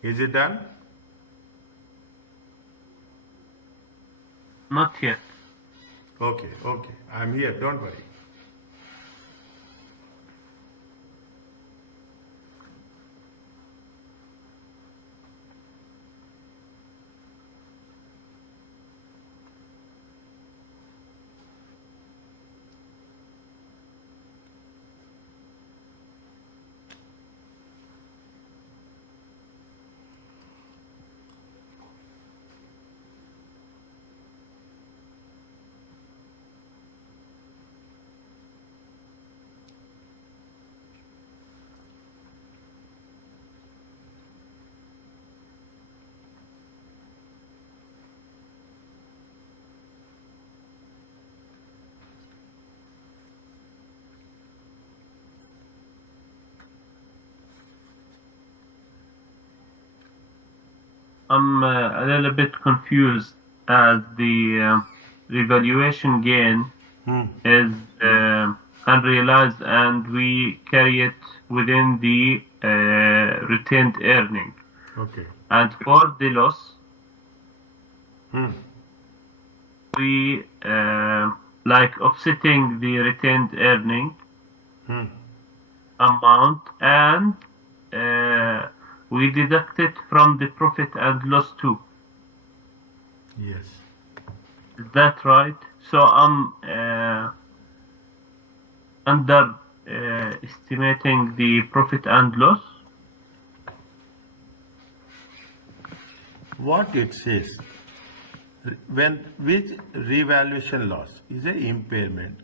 Is it done? Not yet. Okay, I'm here, don't worry. I'm a little bit confused as the revaluation gain is unrealized and we carry it within the retained earning. Okay. And for the loss, we like offsetting the retained earning amount and we deduct it from the profit and loss too. Yes. Is that right? So I'm under estimating the profit and loss. What it says, which revaluation loss is an impairment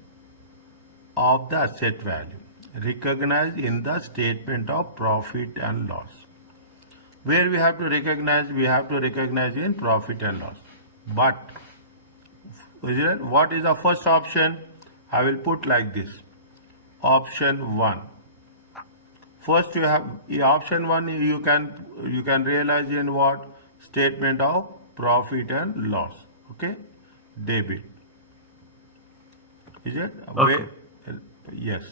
of the asset value recognized in the statement of profit and loss. Where we have to recognize in profit and loss. But what is the first option? I will put like this. Option 1. First you have option 1 you can realize in what? Statement of profit and loss. Okay? Debit. Is it? Okay. Yes.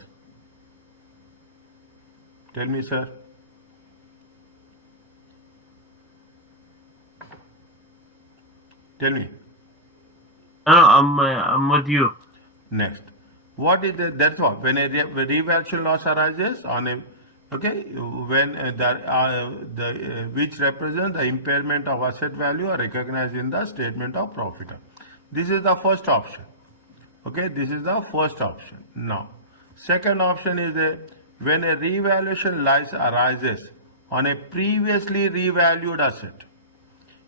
Tell me, sir. Tell me. No, I'm with you. Next. What is the, that's what, when a revaluation loss arises on a, okay, when which represents the impairment of asset value are recognized in the statement of profit. This is the first option. Okay, this is the first option. Now, second option is when a revaluation loss arises on a previously revalued asset.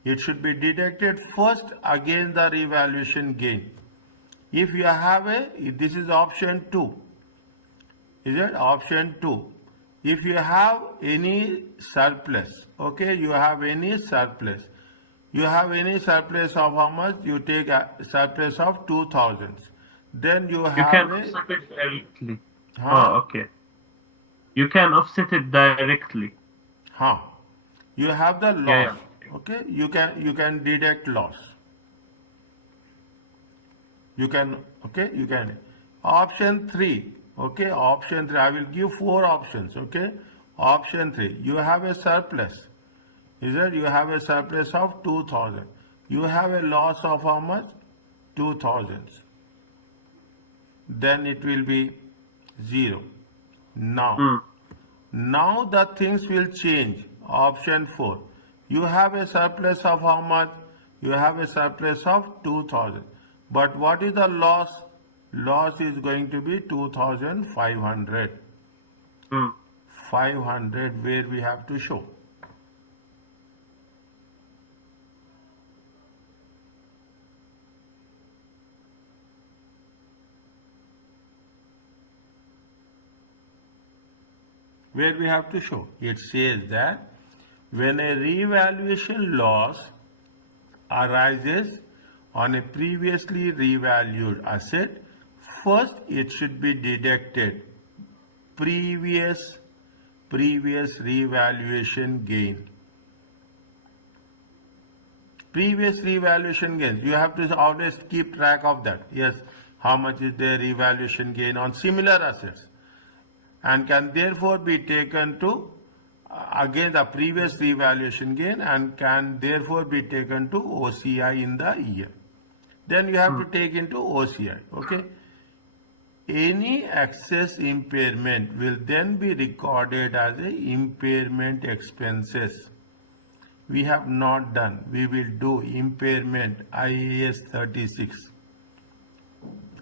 It should be deducted first against the revaluation gain. If you have this is option 2. Is it option 2? If you have any surplus, okay, you have any surplus of how much? You take a surplus of 2000. Then you You have can offset it directly. Huh? Oh, okay. You can offset it directly. You have the loss. Yeah. Okay, you can deduct loss. You can option 3. Okay, option 3. I will give 4 options. Okay, option 3. You have a surplus. Is it? You have a surplus of 2000. You have a loss of how much? 2000. Then it will be 0. Now the things will change. Option 4. You have a surplus of how much? You have a surplus of 2000. But what is the loss? Loss is going to be 2500. 500 where we have to show. Where we have to show. It says that when a revaluation loss arises on a previously revalued asset, first it should be deducted previous revaluation gain. Previous revaluation gains, you have to always keep track of that. Yes, how much is their revaluation gain on similar assets, and can therefore be taken to again the previous revaluation gain, and can therefore be taken to OCI in the year. Then you have to take into OCI. Okay. Any excess impairment will then be recorded as a impairment expenses. We have not done. We will do impairment IAS 36.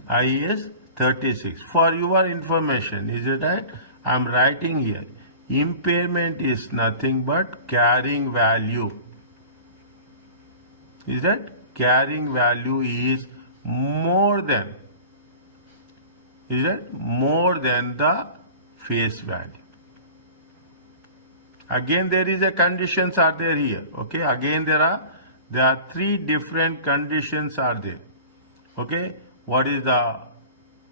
IAS 36. For your information, is it right? I am writing here. Impairment is nothing but carrying value. Is that? Carrying value is more than. Is it? More than the face value. Again, there is a conditions are there here. Okay. Again, there are three different conditions are there. Okay. What is the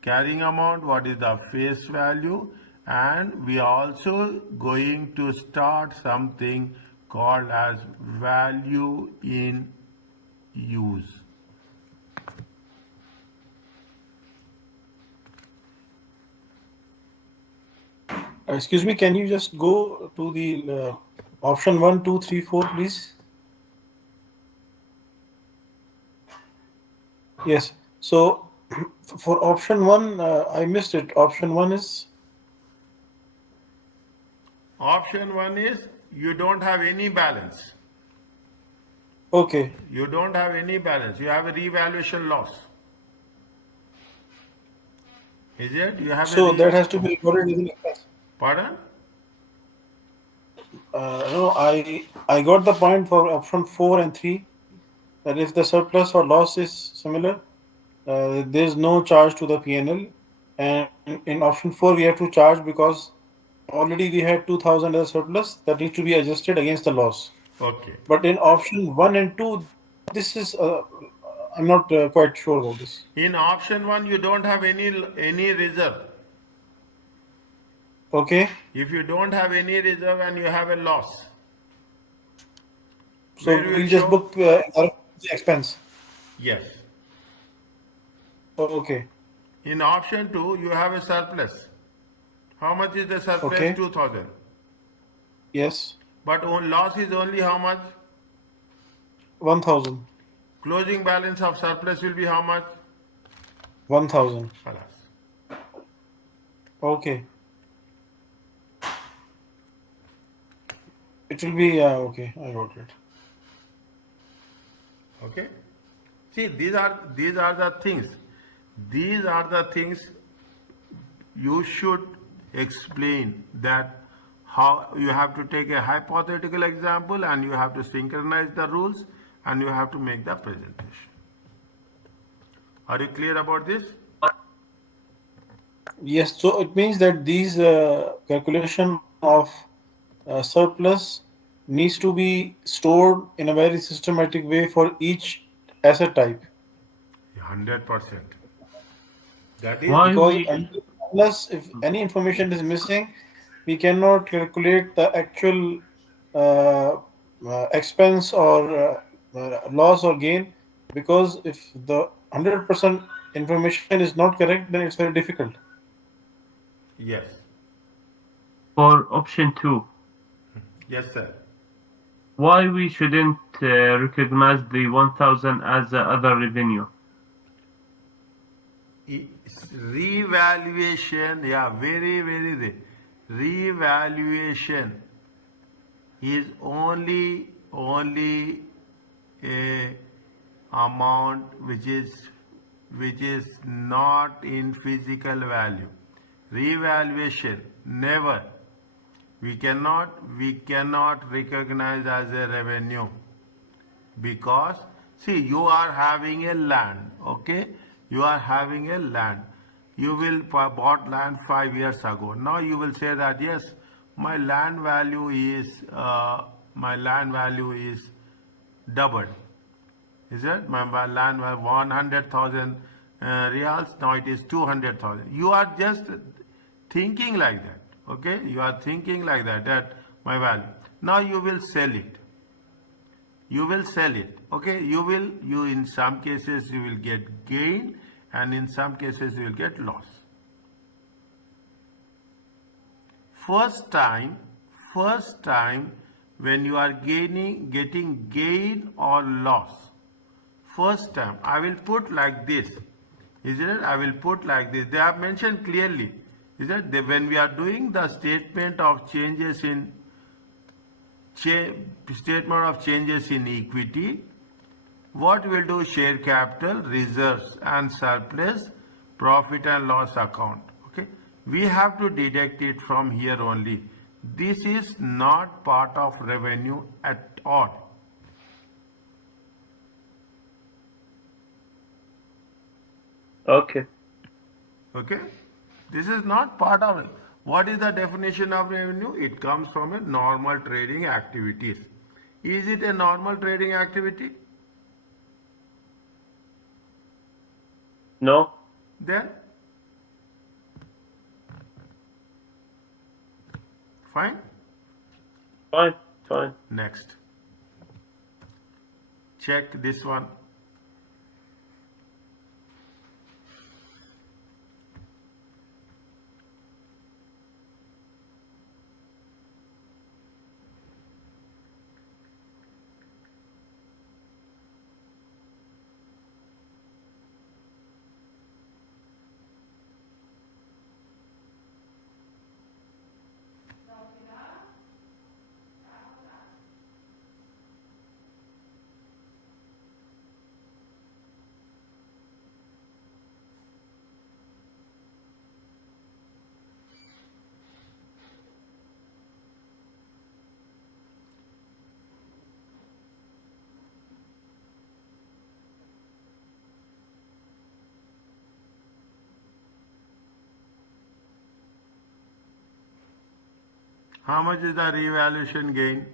carrying amount? What is the face value? And we are also going to start something called as value in use. Excuse me, can you just go to the option 1, 2, 3, 4, please? Yes. So for option 1, I missed it. Option 1 is? Option 1 is you don't have any balance. Okay. You don't have any balance. You have a revaluation loss. Is it? You have So that has to be recorded as an expense. Pardon? No, I got the point for option 4 and 3, that if the surplus or loss is similar, there is no charge to the P&L. And in option 4, we have to charge because already we had 2000 as surplus that needs to be adjusted against the loss. Okay. But in option 1 and 2, this is I'm not quite sure about this. In option 1, you don't have any reserve. Okay. If you don't have any reserve and you have a loss, So where you we'll will just show? book the expense. Yes. Okay. In option 2, you have a surplus. How much is the surplus? Okay. 2000. Yes. But loss is only how much? 1000. Closing balance of surplus will be how much? 1000. Khalas. Okay. It will be okay. I got it. Okay. See, these are the things. These are the things you should explain, that how you have to take a hypothetical example and you have to synchronize the rules and you have to make the presentation. Are you clear about this? Yes. So it means that these calculation of surplus needs to be stored in a very systematic way for each asset type. 100%. That is Why Because we unless if any information is missing, we cannot calculate the actual expense or loss or gain. Because if the 100% information is not correct, then it's very difficult. yes. for option 2, Yes, sir. why we shouldn't recognize the 1000 as the other revenue? Revaluation, yeah, very revaluation is only a amount which is not in physical value. Revaluation, never. We cannot recognize as a revenue, because see, you are having a land. Okay, you are having a land. You will bought land 5 years ago. Now you will say that yes, my land value is doubled. Is it? My land was 100,000 reals. Now it is 200,000. You are just thinking like that. Okay, you are thinking like that, that my value. Now you will sell it. You will sell it. Okay, you in some cases you will get gain, and in some cases you will get loss. First time when you are getting gain or loss, first time I will put like this, isn't it? I will put like this. They have mentioned clearly, is it? When we are doing the statement of changes in equity, what will do? Share capital, reserves and surplus, profit and loss account. Okay, we have to deduct it from here only. This is not part of revenue at all. Okay. Okay, this is not part of it. What is the definition of revenue? It comes from a normal trading activities. Is it a normal trading activity? No. Then fine. Fine. Fine. Next, check this one. How much is the revaluation gain?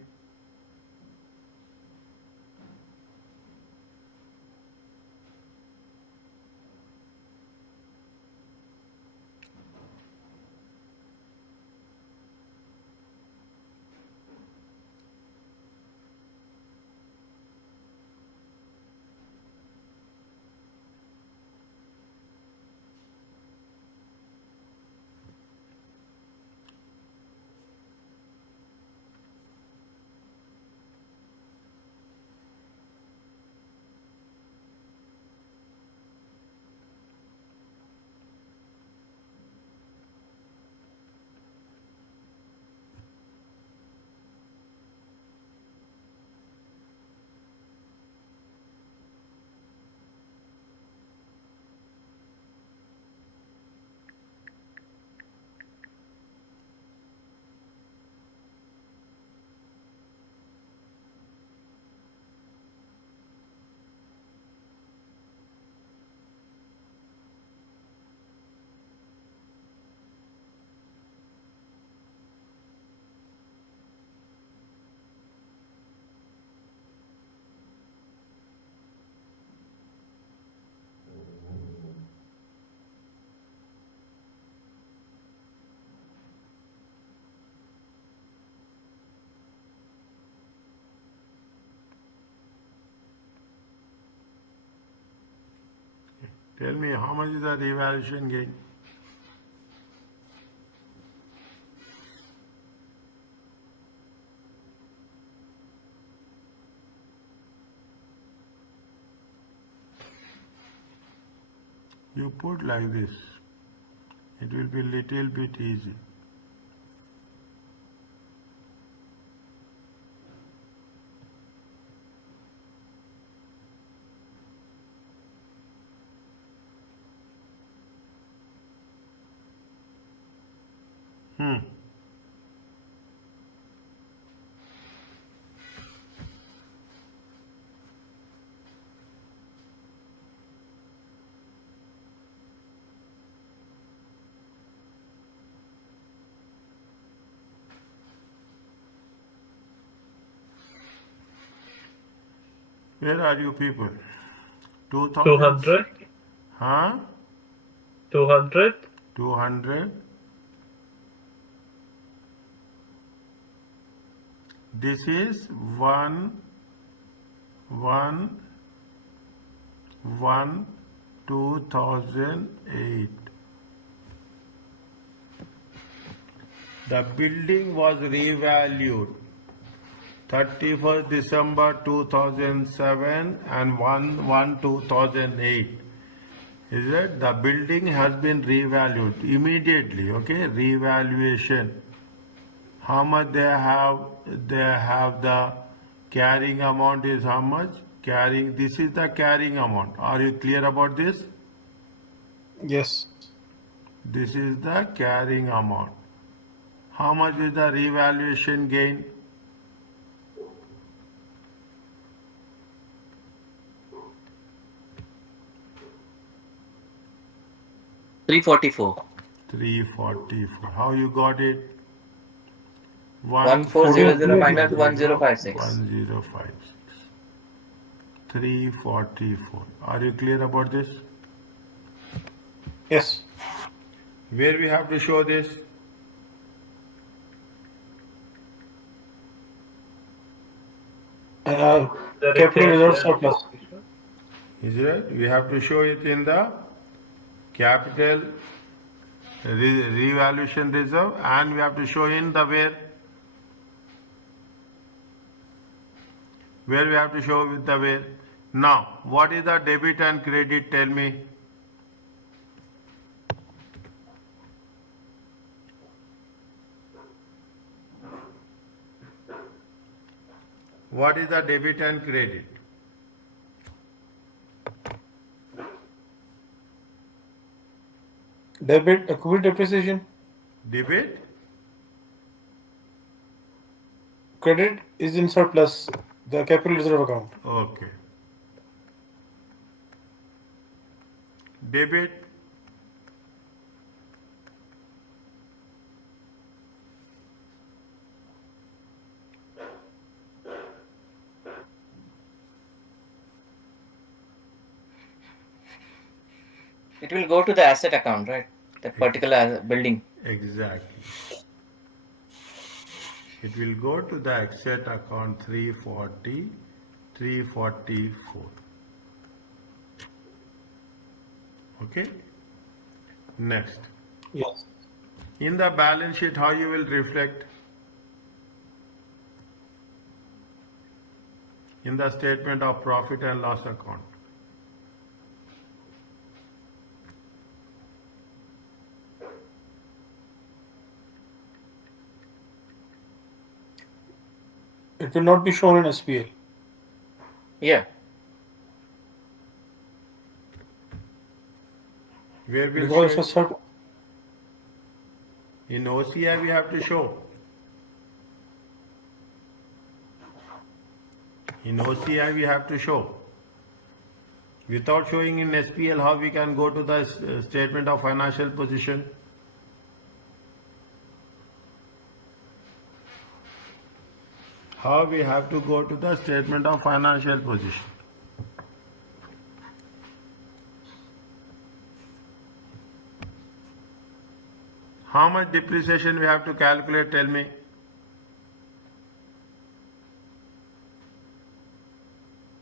Tell me, how much is the revaluation gain? You put like this, it will be little bit easy. Where are you people? 2000? 200. Huh? 200. 200. This is 1/1/2008. The building was revalued 31st December 2007 and 1/1/2008. Is it? The building has been revalued immediately, okay? Revaluation. How much they have? They have the carrying amount is how much? This is the carrying amount. Are you clear about this? Yes. This is the carrying amount. How much is the revaluation gain? $344. 344. How you got it? 1400 minus 1056. 1056. 344. Are you clear about this? Yes. Where we have to show this? Capital reserve surplus. Is it? We have to show it in the capital revaluation reserve, and we have to show in the where? Where we have to show with the where? Now, what is the debit and credit? Tell me. What is the debit and credit? Debit, accrued depreciation. Debit? Credit is in surplus, the capital reserve account. Okay. Debit? It will go to the asset account, right? That particular building. Exactly. It will go to the asset account 340, 344. Okay? Next. Yes. In the balance sheet, how you will reflect? In the statement of profit and loss account. It will not be shown in SPL. Yeah. Where will Because show it's a surplus. in OCI we have to show. In OCI we have to show. Without showing in SPL, how we can go to the statement of financial position? How we have to go to the statement of financial position? How much depreciation we have to calculate? Tell me.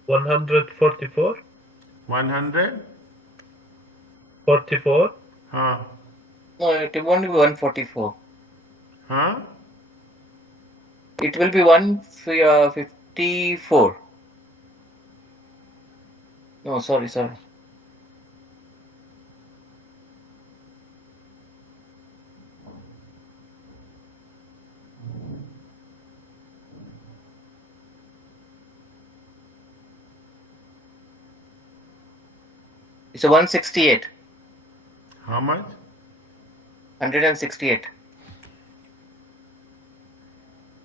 144. 100? 44. Huh? No, it won't be 144. Huh? It will be 154. No, sorry. It's a 168. How much? 168.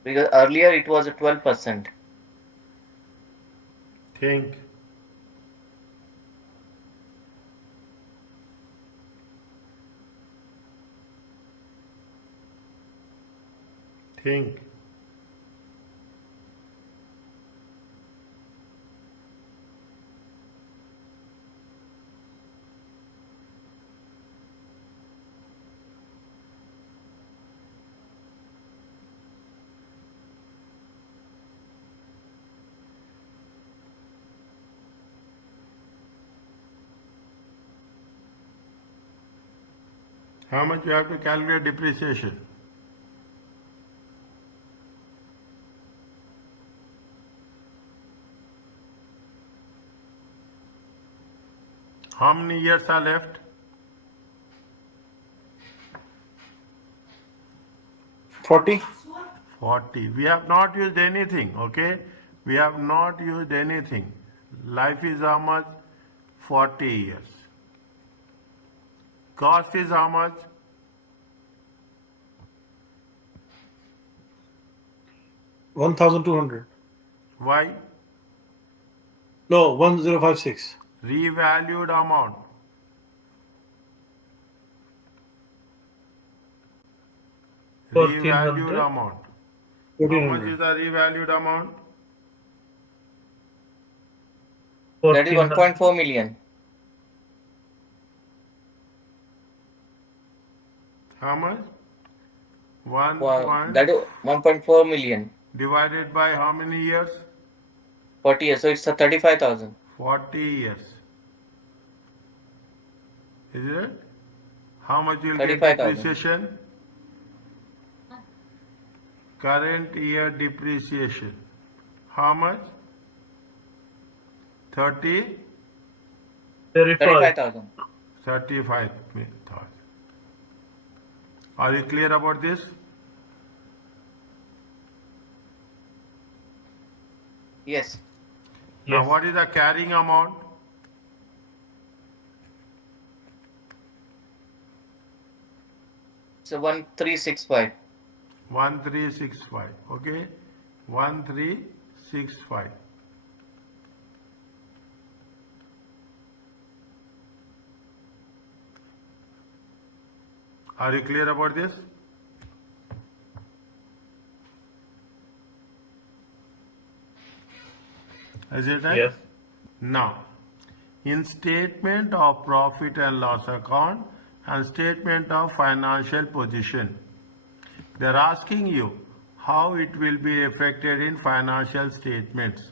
Because earlier it was a 12%. Think. Think. How much you have to calculate depreciation? How many years are left? 40. 40. We have not used anything, okay? We have not used anything. Life is how much? 40 years. Cost is how much? 1,200. Why? No, 1056. Revalued amount. Revalued 1400. amount. How much 1400. is the revalued amount? That is 1400. 1.4 million. How much? 1 Wow, point that is 1.4 million. divided by how many years? 40 years. So it's a 35,000. 40 years. Is it? How much you will get 35,000. depreciation? Current year depreciation. How much? 30? 35. 35,000. 35,000. Are you clear about this? Yes. Now Yes. what is the carrying amount? So 1365. 1365. Okay? 1365. Are you clear about this? Is it right? Yes. Now, in statement of profit and loss account and statement of financial position, they are asking you how it will be affected in financial statements.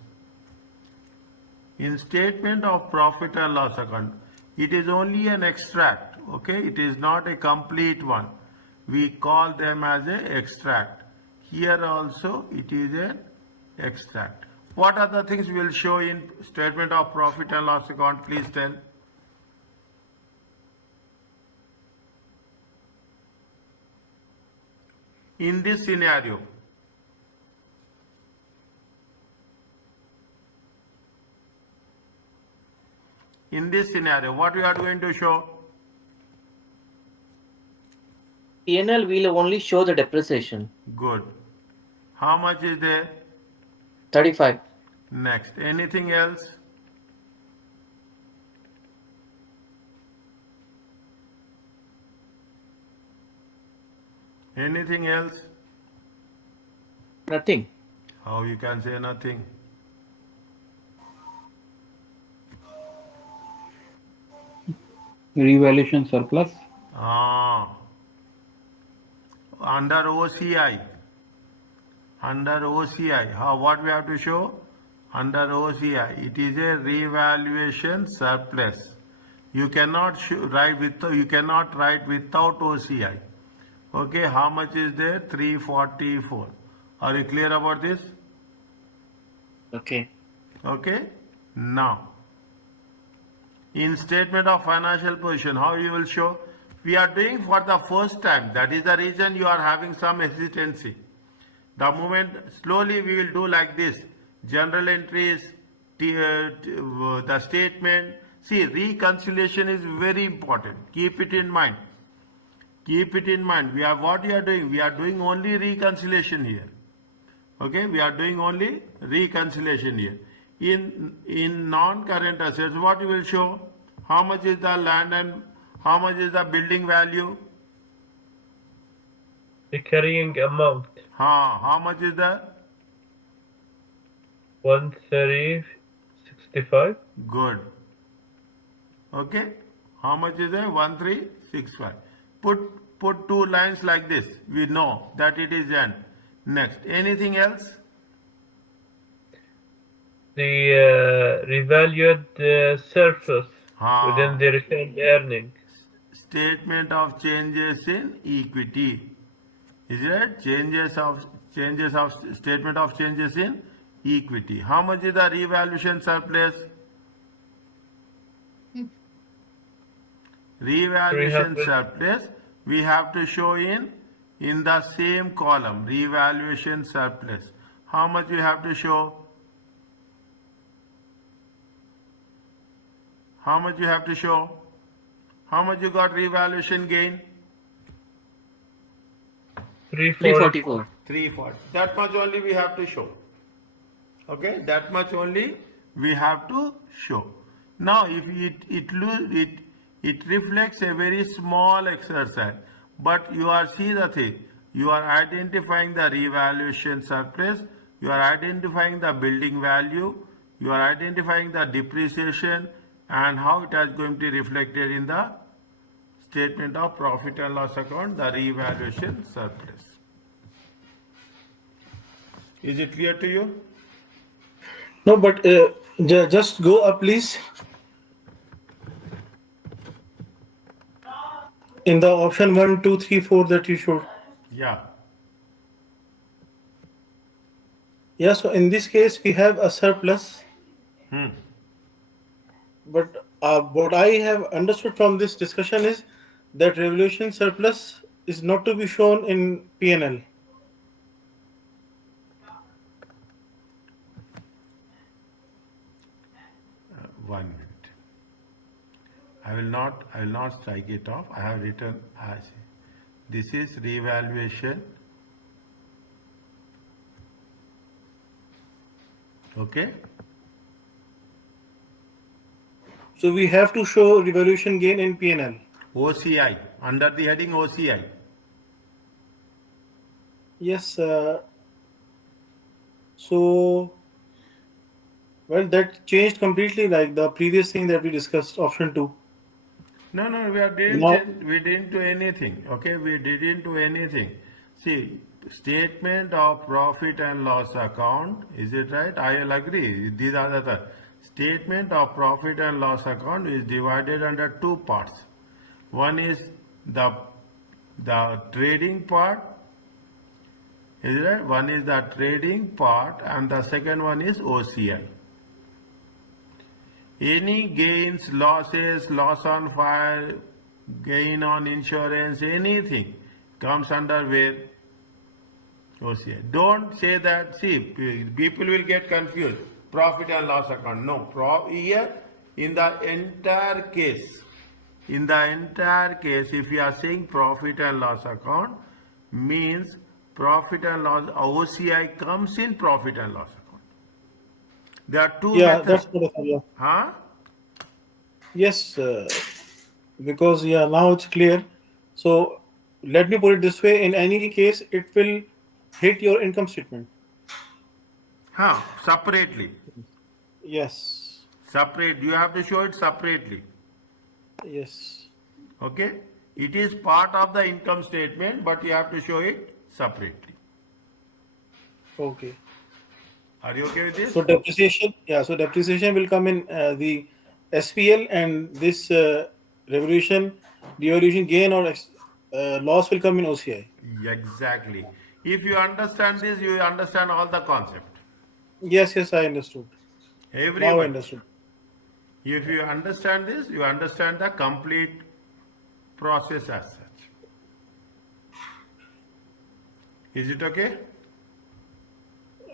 In statement of profit and loss account, it is only an extract, okay? It is not a complete one. We call them as a extract. Here also it is an extract. What are the things we will show in statement of profit and loss account? Please tell. In this scenario, what we are going to show? P&L will only show the depreciation. Good. How much is there? 35. Next. Anything else? Anything else? Nothing. How you can say nothing? Revaluation surplus. Under OCI. Under OCI. What we have to show? Under OCI, it is a revaluation surplus. You cannot write without OCI. Okay, how much is there? 344. Are you clear about this? Okay. Okay. Now, in statement of financial position, how you will show? We are doing for the first time. That is the reason you are having some hesitancy. The moment slowly we will do like this. General entries, the statement. See, reconciliation is very important. Keep it in mind. Keep it in mind. What we are doing? We are doing only reconciliation here. Okay, we are doing only reconciliation here. In non-current assets, what you will show? How much is the land and how much is the building value? The carrying amount. How much is the? 1365. Good. Okay. How much is the? 1365. Put two lines like this. We know that it is end. Next. Anything else? The revalued surplus within the retained earning. statement of changes in equity. Is it changes of statement of changes in equity? How much is the revaluation surplus? Revaluation 300. surplus we have to show in the same column. Revaluation surplus. How much we have to show? How much you have to show? How much you got revaluation gain? 344. 340. That much only we have to show. Okay, that much only we have to show. Now, if it reflects a very small exercise, but you are see the thing. You are identifying the revaluation surplus. You are identifying the building value. You are identifying the depreciation and how it is going to be reflected in the statement of profit and loss account, the revaluation surplus. Is it clear to you? No, but just go up, please. In the option 1, 2, 3, 4 that you showed. Yeah. Yeah, so in this case, we have a surplus. But what I have understood from this discussion is that revaluation surplus is not to be shown in P&L. 1 minute. I will not strike it off. I have written as this is revaluation. Okay. So we have to show revaluation gain in P&L. OCI under the heading OCI. Yes. So, well, that changed completely, like the previous thing that we discussed, option 2. No, we didn't do anything. Okay, we didn't do anything. See, statement of profit and loss account, is it right? I will agree. These are the statement of profit and loss account is divided under two parts. One is the trading part, is it right? One is the trading part and the second one is OCI. Any gains, losses, loss on fire, gain on insurance, anything comes under where? OCI. Don't say that, see, people will get confused. Profit and loss account. No, here in the entire case, if you are saying profit and loss account, means profit and loss, OCI comes in profit and loss account. There are two Yeah, methods. that's what I thought. Yeah. Huh? Yes, because now it's clear. So let me put it this way: in any case, it will hit your income statement. Huh? Separately. Yes. Separate. You have to show it separately. Yes. Okay? It is part of the income statement, but you have to show it separately. Okay. Are you okay with this? So depreciation, so depreciation will come in the SPL, and this devaluation gain or loss will come in OCI. Exactly. If you understand this, you understand all the concept. Yes, I understood. Now I Everyone. understood. If you understand this, you understand the complete process as such. Is it okay?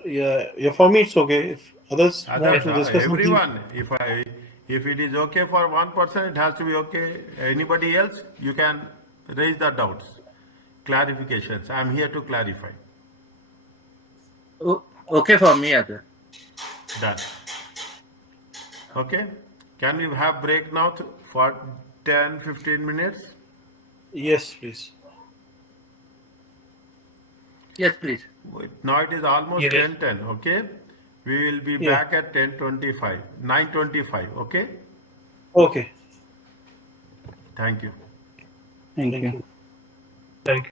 Yeah, for me it's okay. If others want Others, to discuss something, everyone. If it is okay for one person, it has to be okay. Anybody else, you can raise the doubts, clarifications. I am here to clarify. Okay for me, Adar. Done. Okay. Can we have break now for 10-15 minutes? yes, please. Yes, please. Now it is almost Yes. 10:10. Okay. We will be back at 10:25, 9:25. Okay. Okay. Thank you. Thank Thank you. you. Thank you.